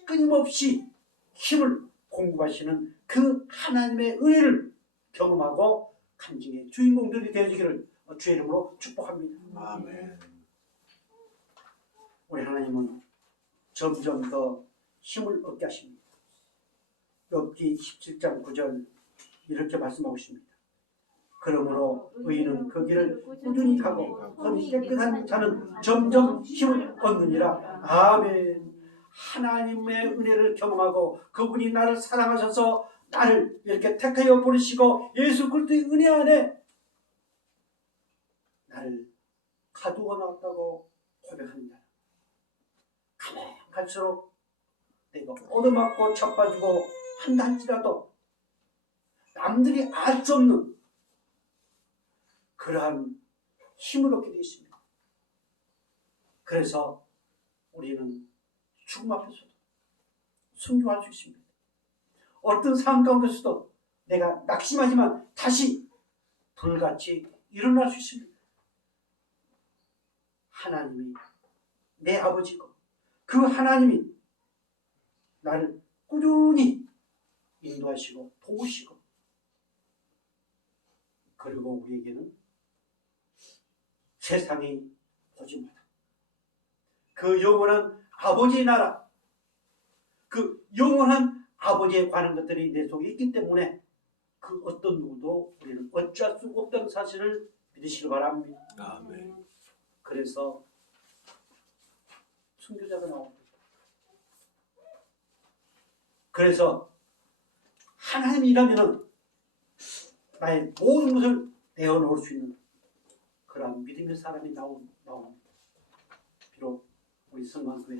끊임없이 힘을 공급하시는 그 하나님의 은혜를 경험하고 간증의 주인공들이 되어지기를 주의 이름으로 축복합니다. 아멘. 우리 하나님은 점점 더 힘을 얻게 하십니다. 욥기 17장 9절 이렇게 말씀하고 있습니다. 그러므로 의인은 그 길을 꾸준히 가고 손이 깨끗한 자는 점점 힘을 얻느니라. 아멘. 하나님의 은혜를 경험하고 그분이 나를 사랑하셔서 나를 이렇게 택하여 부르시고 예수 그리스도의 은혜 안에 나를 가두어 놨다고 고백합니다. 가면 갈수록 내가 얻어맞고 쳐빠지고 한다 할지라도 남들이 알 수 없는 그러한 힘을 얻게 되어 있습니다. 그래서 우리는 죽음 앞에서도 순교할 수 있습니다. 어떤 상황 가운데서도 내가 낙심하지만 다시 불같이 일어날 수 있습니다. 하나님이 내 아버지고 그 하나님이 나를 꾸준히 인도하시고 도우시고 그리고 우리에게는 세상이 보지 못한 그 영원한 아버지의 나라, 그 영원한 아버지에 관한 것들이 내 속에 있기 때문에 그 어떤 누구도 우리는 어찌할 수 없다는 사실을 믿으시기 바랍니다. 아멘. 그래서 순교자가 나옵니다. 그래서 하나님이라면은 나의 모든 것을 내어놓을 수 있는 그런 믿음의 사람이 나옵니다. 비록 우리 성만교회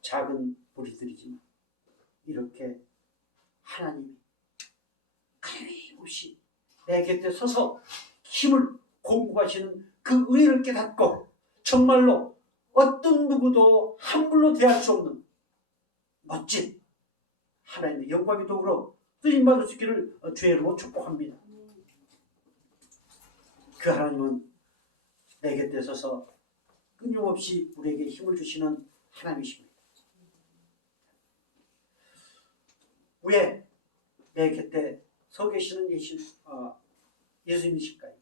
작은 무리들이지만 이렇게 하나님이 끊임없이 내 곁에 서서 힘을 공급하시는 그 은혜를 깨닫고 정말로 어떤 누구도 함부로 대할 수 없는 멋진 하나님의 영광의 도구로 쓰임받을 수 있기를 주의 이름으로 축복합니다. 그 하나님은 내 곁에 서서 끊임없이 우리에게 힘을 주시는 하나님이십니다. 왜 내 곁에 서 계시는 예수님이실까요?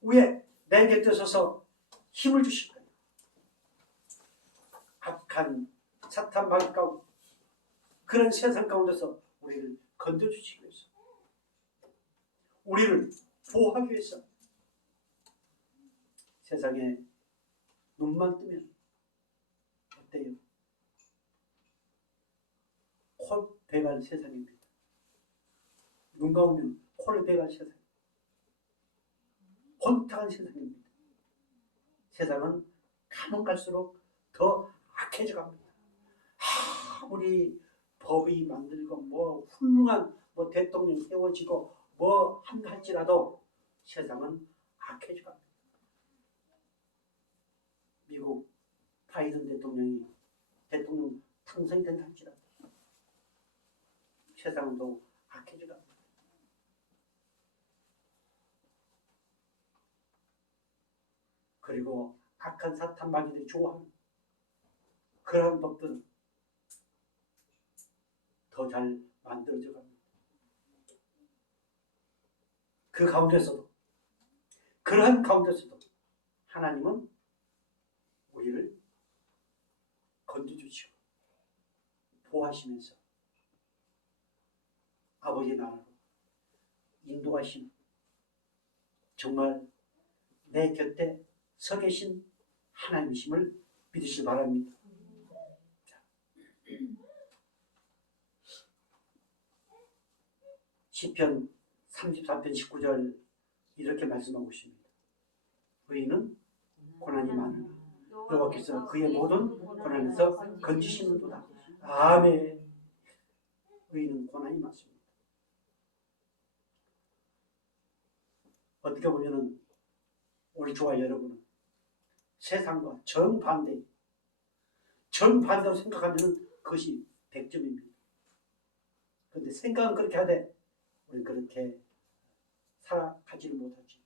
왜 내 곁에 서서 힘을 주실까요? 악한 사탄 마귀 가운데 그런 세상 가운데서 우리를 건져주시기 위해서 우리를 보호하기 위해서 세상에 눈만 뜨면 어때요? 콜 배갈 세상입니다. 눈 감으면 콜 배갈 세상. 혼탁한 세상입니다. 세상은 가면 갈수록 더 악해져 갑니다. 아무리 법이 만들고 뭐 훌륭한 뭐 대통령이 세워지고 뭐 한다 할지라도 세상은 악해져 갑니다. 미국 바이든 대통령 당선이 된다 할지라도 세상은 더욱 악해져 갑니다. 그리고 악한 사탄 마귀들이 좋아하는 그러한 법들은 더 잘 만들어져 갑니다. 그 가운데서도 그러한 가운데서도 하나님은 우리를 건져주시고 보호하시면서 아버지의 나라로 인도하시는 정말 내 곁에 서 계신 하나님이심을 믿으시기 바랍니다. 시편 34편 19절 이렇게 말씀하고 있습니다. 의인은 고난이 많으나 여호와께서 그의 모든 고난에서 건지시는도다. 아멘. 의인은 고난이 많습니다. 어떻게 보면은 우리 저와 여러분은 세상과 정반대로 생각하면 그것이 100점입니다. 그런데 생각은 그렇게 하되 우리는 그렇게 살아가지를 못하지.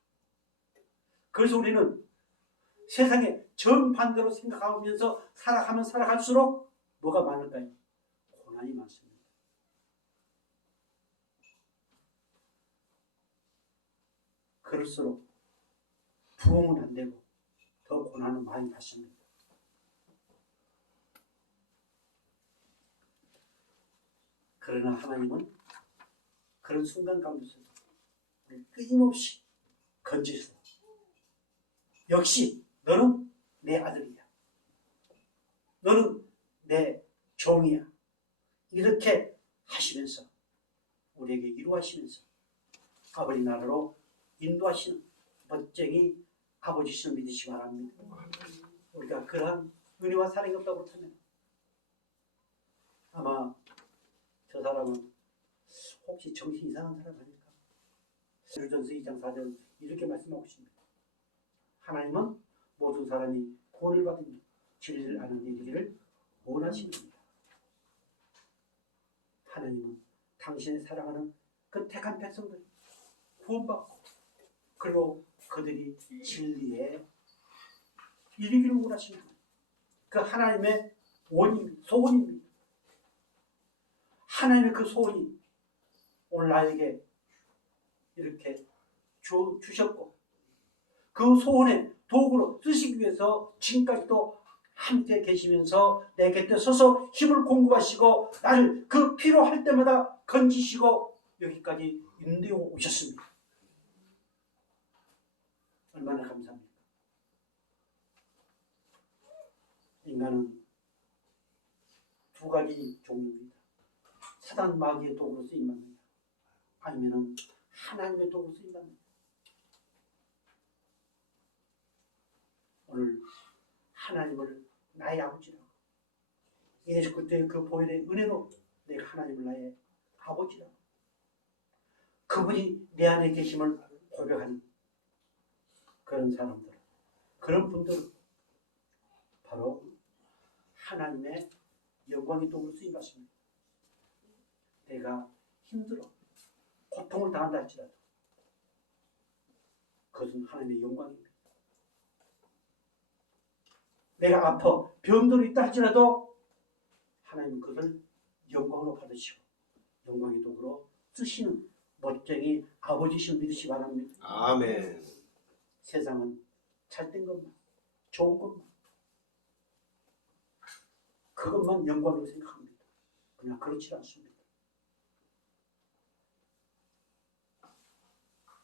그래서 우리는 세상에 정반대로 생각하면서 살아가면 살아갈수록 뭐가 많을까요? 고난이 많습니다. 그럴수록 부흥은 안 되고 더 고난은 많이 받습니다. 그러나 하나님은 그런 순간 가운데서 끊임없이 건지시고 역시 너는 내 아들이야. 너는 내 종이야. 이렇게 하시면서 우리에게 이루하시면서 아버지 나라로 인도하시는 멋쟁이 아버지시를 믿으시기 바랍니다. 우리가 그러한 은혜와 사랑이 없다고 그렇다면 아마 저 사람은 혹시 정신 이상한 사람 아닐까? 베드로전서 2장 4절 이렇게 말씀하고 있습니다. 하나님은 모든 사람이 구원을 받으며 진리를 아는 데 이르기를 원하십니다. 하나님은 당신의 사랑하는 그 택한 백성들이 구원받고 그리고 그들이 진리에 이르기를 원하십니다. 그 하나님의 원입니다. 소원입니다. 하나님의 그 소원이 오늘 나에게 이렇게 주셨고 그 소원의 도구로 쓰시기 위해서 지금까지도 함께 계시면서 내 곁에 서서 힘을 공급하시고 나를 그 필요할 때마다 건지시고 여기까지 인도해 오셨습니다. 얼마나 감사합니까? 인간은 두 가지 종류입니다. 사단 마귀의 도구로 쓰임받는다. 아니면은 하나님의 도구로 쓰임받는다. 오늘 하나님을 나의 아버지라고 예수 그리스도의 그 보혈의 은혜로 내가 하나님을 나의 아버지라고 그분이 내 안에 계심을 고백하는 그런 사람들, 그런 분들은 바로 하나님의 영광의 도구로 쓰임받습니다. 내가 힘들어 고통을 당한다 할지라도 그것은 하나님의 영광입니다. 내가 아파 병들어 있다 할지라도 하나님은 그것을 영광으로 받으시고 영광의 도구로 쓰시는 멋쟁이 아버지신 믿으시 바랍니다. 아멘. 세상은 잘된 것만, 좋은 것만, 그것만 영광으로 생각합니다. 그냥 그렇지 않습니다.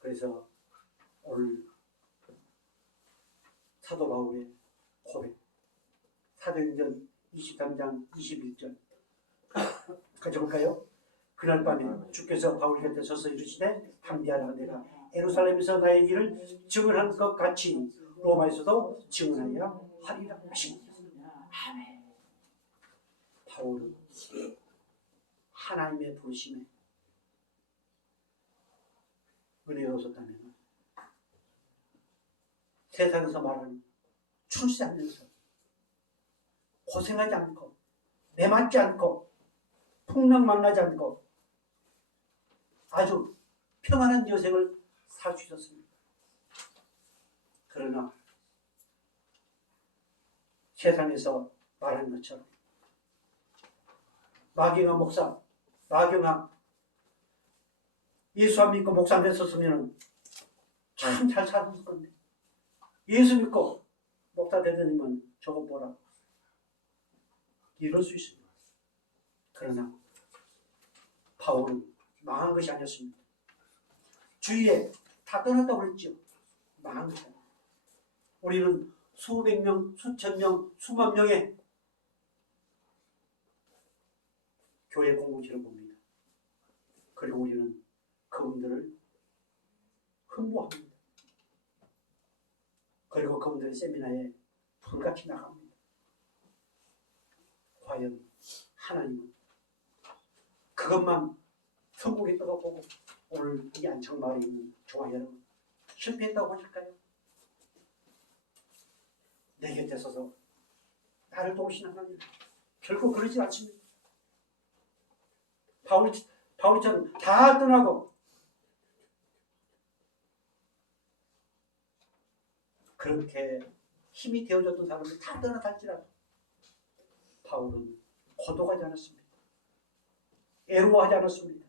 그래서 오늘 사도 바울의 고백, 사도행전 23장 21절 가져볼까요? 그날 밤에 주께서 바울 곁에 서서 이르시되 함께하라. 내가 예루살렘에서 나의 길을 증언한 것 같이 로마에서도 증언하여 하리라 하십니다. 아멘. 바울은 하나님의 부르심에 은혜가 없었다면 세상에서 말하는 출세하면서 고생하지 않고 매맞지 않고 풍랑 만나지 않고 아주 평안한 여생을 살 수 있었습니다. 그러나 세상에서 말하는 것처럼 마경아 목사, 마경아 예수 안 믿고 목사 안 됐었으면 참 잘 살았을 건데 예수 믿고 목사 되더니만 저거 보라 이럴 수 있습니다. 그러나 바울은 망한 것이 아니었습니다. 주위에 다 떠났다고 그랬죠. 망한 것이 아니에요. 우리는 수백 명, 수천 명, 수만 명의 교회 공동체를 봅니다. 그리고 우리는 그분들을 흠모합니다. 그리고 그분들의 세미나에 불같이 나갑니다. 과연 하나님은 그것만 성공했다고 보고 오늘 이 안창마을에 있는 조화 여러분 실패했다고 하실까요? 내 곁에 서서 나를 도우시는 하나님 결코 그러지 않습니다. 바울처럼 다 떠나고 그렇게 힘이 되어졌던 사람들 다 떠나갈지라도 바울은 고독하지 않았습니다. 애로워하지 않았습니다.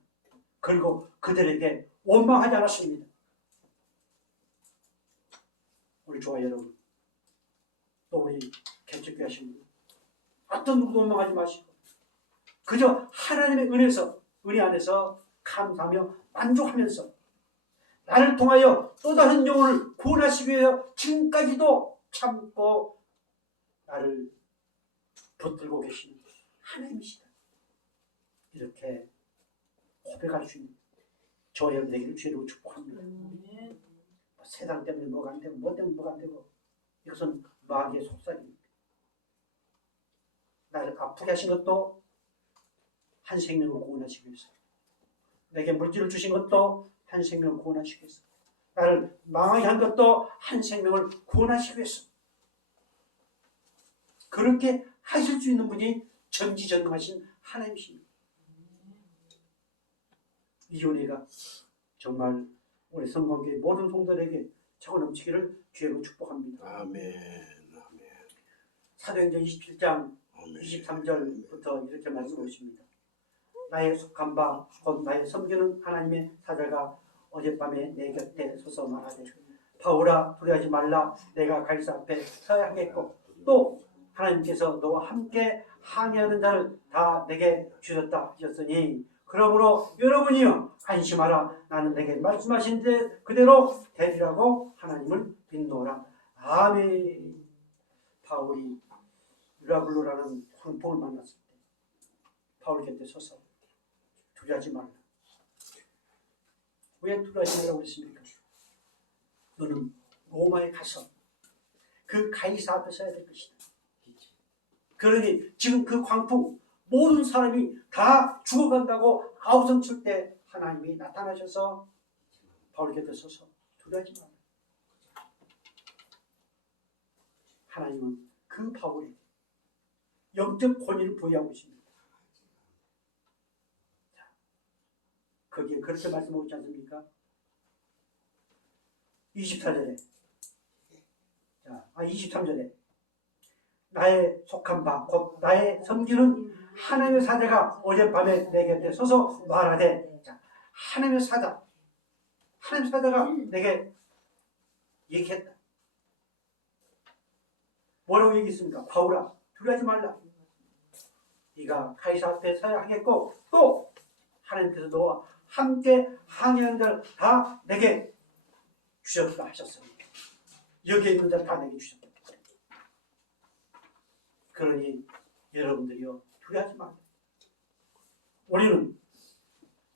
그리고 그들에게 원망하지 않았습니다. 우리 조화 여러분, 또 우리 개척교회 하신 분, 어떤 누구도 원망하지 마시고 그저 하나님의 은혜 안에서 감사하며 만족하면서 나를 통하여 또 다른 영혼을 구원하시기 위하여 지금까지도 참고 나를 붙들고 계시는 하나님이시다. 이렇게 고백할 수 있는 저와 여러분 되기를 주의로 축복합니다. 세상 때문에 뭐가 안 되고 뭐 때문에 뭐가 안 되고 이것은 마귀의 속삭입니다. 나를 아프게 하신 것도 한 생명을 구원하시기 위해서, 내게 물질을 주신 것도 한 생명을 구원하시기 위해서, 나를 망하게 한 것도 한 생명을 구원하시기 위해서, 그렇게 하실 수 있는 분이 전지전능하신 하나님이십니다. 이 은혜가 정말 우리 성공교회 모든 성도들에게 차고 넘치기를 주의로 축복합니다. 아멘. 사도행전 27장 23절부터 이렇게 말씀하고 있습니다. 나의 속한 바 곧 나의 섬기는 하나님의 사자가 어젯밤에 내 곁에 서서 말하되 바울아 두려워하지 말라. 내가 가이사 앞에 서야 하겠고 또 하나님께서 너와 함께 항해하는 자를 다 내게 주셨다 하셨으니 그러므로 여러분이여 안심하라. 나는 내게 말씀하신 데 그대로 되리라고 하나님을 믿노라. 아멘. 바울이 유라굴로라는 황풍을 만났을 때 바울 곁에 서서 두려워하지 말라. 왜 두려워하지 말라고 그랬습니까? 너는 로마에 가서 그 가이사 앞에 서야 될 것이다. 그러니 지금 그 광풍 모든 사람이 다 죽어간다고 아우성 칠 때 하나님이 나타나셔서 바울 곁에 서서 두려워하지 말라. 하나님은 그 바울에게 영적 권위를 부여하고 있습니다. 자, 거기에 그렇게 말씀하고 있지 않습니까? 24절에 23절에 나의 속한 바 곧 나의 섬기는 하나님의 사자가 어젯밤에 내 곁에 서서 말하되, 자, 하나님의 사자가 내게 얘기했다. 뭐라고 얘기했습니까? 바울아, 두려워하지 말라. 네가 가이사 앞에 서야 하겠고 또 하나님께서 너와 함께 항해하는 자를 다 내게 주셨다 하셨습니다. 여기에 있는 자를 다 내게 주셨다. 그러니 여러분들이요, 두려워하지 말라. 우리는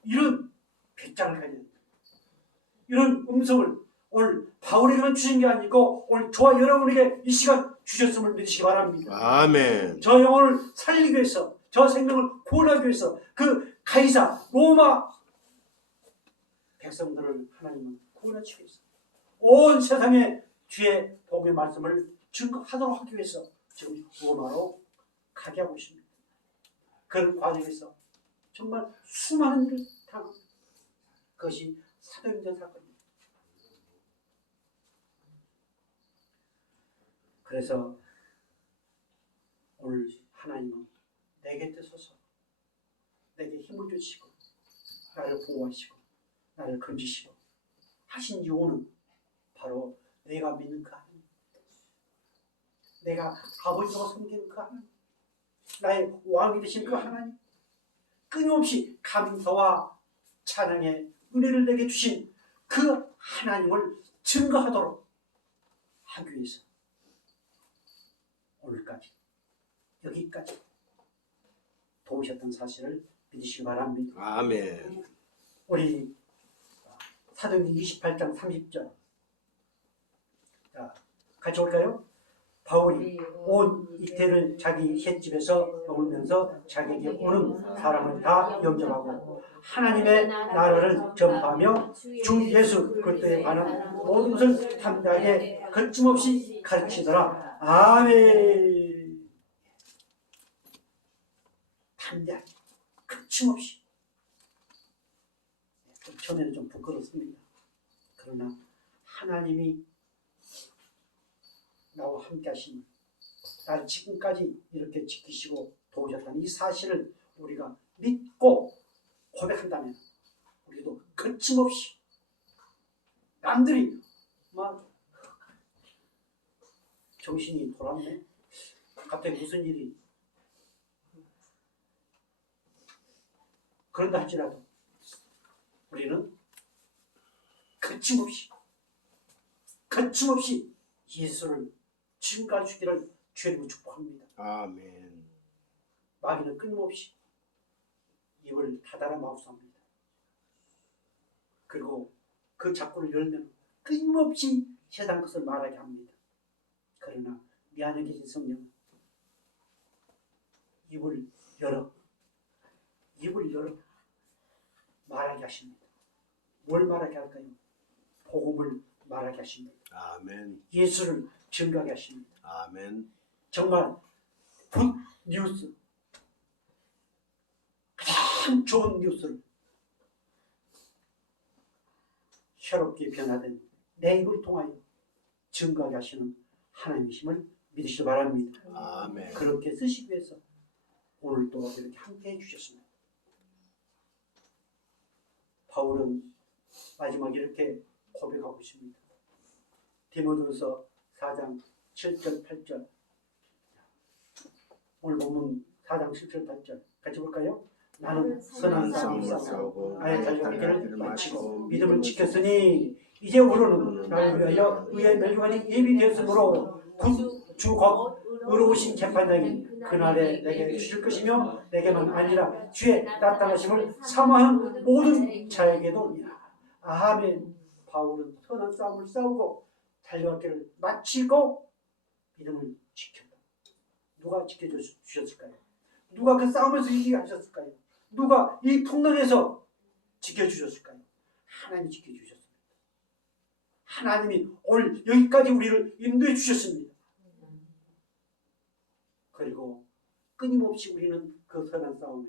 이런 배짱을 가져야 됩니다. 이런 음성을 오늘 바울에게만 주신 게 아니고 오늘 저와 여러분에게 이 시간 주셨음을 믿으시기 바랍니다. 아멘. 저 영혼을 살리기 위해서, 저 생명을 구원하기 위해서 그 가이사 로마 백성들을 하나님은 구원하시기 위해서 온 세상에 주의 복음의 말씀을 증거하도록 하기 위해서 지금 로마로 가게 하고 있습니다. 그런 과정에서 정말 수많은 일을 당합니다. 그것이 사도행전 사건입니다. 그래서 오늘 하나님은 내 곁에 서서 내게 힘을 주시고 나를 보호하시고 나를 건지시고 하신 이유는 바로 내가 믿는 그 하나님, 내가 아버지로 섬기는 그 하나님, 나의 왕이 되신 그 하나님, 끊임없이 감사와 찬양의 은혜를 내게 주신 그 하나님을 증거하도록 하기 위해서 오늘까지 여기까지 도우셨던 사실을 믿으시기 바랍니다. 아멘. 우리 사도행전 28장 30절, 자, 같이 올까요? 바울이 온 이태를 자기 셋집에서 머물면서 자기에게 오는 사람을 다 영접하고 하나님의 나라를 전파하며 주 예수 그리스도에 관한 모든 것을 담대하게 거침없이 가르치더라. 아멘. 담대하게 거침없이. 처음에는 좀 부끄럽습니다. 그러나 하나님이 나와 함께 하시는, 나를 지금까지 이렇게 지키시고 도우셨다는 이 사실을 우리가 믿고 고백한다면 우리도 거침없이 남들이 막 정신이 돌았네, 갑자기 무슨 일이, 그런다 할지라도 우리는 거침없이 예수를 증거할 수 있기를 주님으로 축복합니다. 아멘. 마귀는 끊임없이 입을 닫아라 마우스합니다. 그리고 그 자꾸를 열면 끊임없이 세상 것을 말하게 합니다. 그러나 내 안에 계신 성령은 입을 열어 말하게 하십니다. 뭘 말하게 할까요? 복음을 말하게 하십니다. 아멘. 예수를 증거하게 하십니다. 아멘. 정말 굿 뉴스, 가장 좋은 뉴스를 새롭게 변화된 내 입을 통하여 증거하게 하시는 하나님이심을 믿으시기 바랍니다. 아멘. 그렇게 쓰시기 위해서 오늘 또 이렇게 함께해 주셨습니다. 바울은 마지막에 이렇게 고백하고 있습니다. 디모데후서 4장 7절 8절, 오늘 보면 4장 7절 8절 같이 볼까요? 나는 선한 싸움을 싸움을 싸우고 싸우고 나의 나의 달려가기를 달려가기를 마치고 마치고 믿음을 지켰으니 이제 우리는 나를 위하여 의의 멸류관이 예비되었으므로 주 곧 의로우신 재판장이 그날에 내게 주실 것이며 내게만 아니라 주의 나타나심을 사모하는 모든 자에게도니라. 아멘. 바울은 선한 싸움을 싸우고 달려가기를 마치고 믿음을 지켰다. 누가 지켜주셨을까요? 누가 그 싸움에서 이기게 하셨을까요? 누가 이 풍랑에서 지켜주셨을까요? 하나님이 지켜주셨습니다. 하나님이 오늘 여기까지 우리를 인도해 주셨습니다. 그리고 끊임없이 우리는 그 선한 싸움에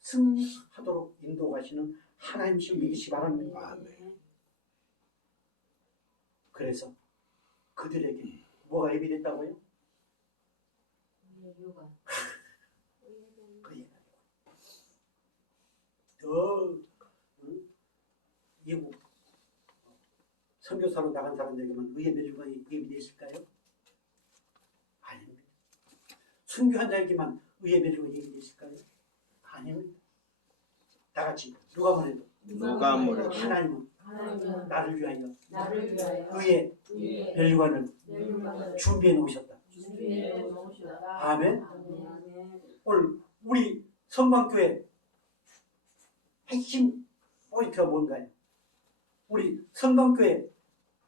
승리하도록 인도하시는 하나님이신 믿으시 바랍니다. 아멘. 그래서 그들에게 뭐가 예비됐다고요? 미국 선교사로 나간 사람들에게만 의의 멸류관이 예비되어 있을까요? 아닙니다. 순교한 자에게만 의의 멸류관이 예비되어 있을까요? 아닙니다. 다 같이 누가 말해도 누가 뭐래도 하나님은 하나님은 나를 위하여 나를 위하여 의의 의의 멸류관을 멸류관을 준비해 놓으셨다. 준비해 놓으셨다. 아멘. 아멘. 오늘 우리 성광교회 핵심 포인트가 뭔가요? 우리 성광교회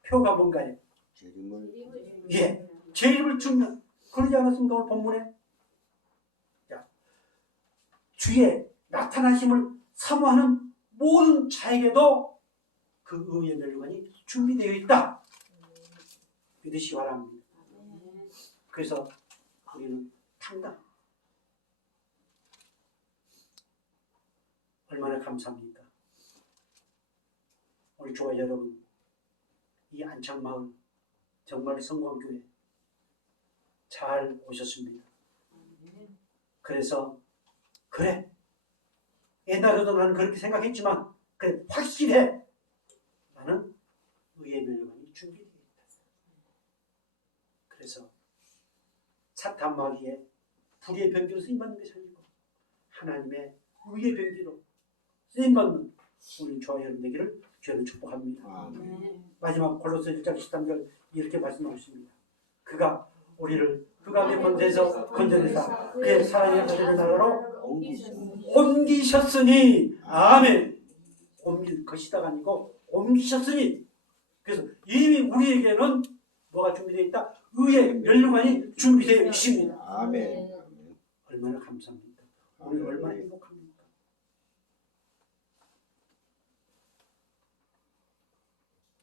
표가 뭔가요? 재림을 예, 제1을 주면 그러지 않았습니까? 오늘 본문에 자, 주의 나타나심을 사모하는 모든 자에게도 그 의의 멸류관이 준비되어 있다. 믿으시기 바랍니다. 그래서 우리는 당당 얼마나 감사합니까? 우리 교회 여러분, 이 안창마을 정말 성광교회 잘 오셨습니다. 그래서 그래, 옛날에도 나는 그렇게 생각했지만 그래, 확실해. 나는 의의 멸류관이 준비되어 있다. 그래서 사탄 마귀의 불의 병기로 쓰임받는 것이 아니고 하나님의 의의 병기로 쓰임받는 우리 교회 여러분 되기를 주여로 축복합니다. 아멘. 마지막 골로새 1장 13절 이렇게 말씀하고 있습니다. 그가 우리를 흑암의 권세에서 건져내사 그의 사랑의 거룩한 나라로 옮기셨으니 아멘. 옮길 것이다가 아니고 옮기셨으니 그래서 이미 우리에게는 뭐가 준비되어 있다? 의의 멸류관이 준비되어 있습니다. 아멘. 얼마나 감사합니까? 우리 얼마나 행복합니까?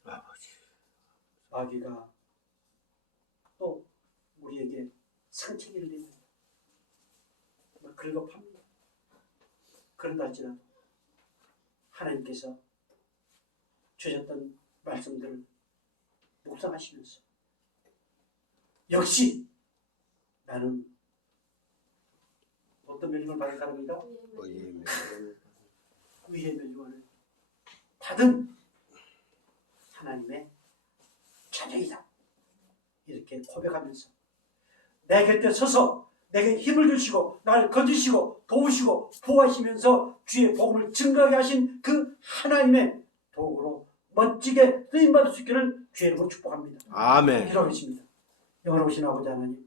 아버지. 마귀가 또 우리에게 상처기를 냅니다. 막 긁어팝니다. 그런다 할지라도 하나님께서 주셨던 말씀들을 묵상하시면서 역시 나는 어떤 멸류관을 받은 사람이다? 의의 멸류관을 받은 하나님의 자녀이다. 이렇게 고백하면서 내 곁에 서서 내게 힘을 주시고 나를 건지시고 도우시고 보호하시면서 주의 복음을 증거하게 하신 그 하나님의 도구로 멋지게 쓰임받을 수 있기를 주의 이름으로 축복합니다. 아멘. 기도하겠습니다. 영원하신 아버지 하나님,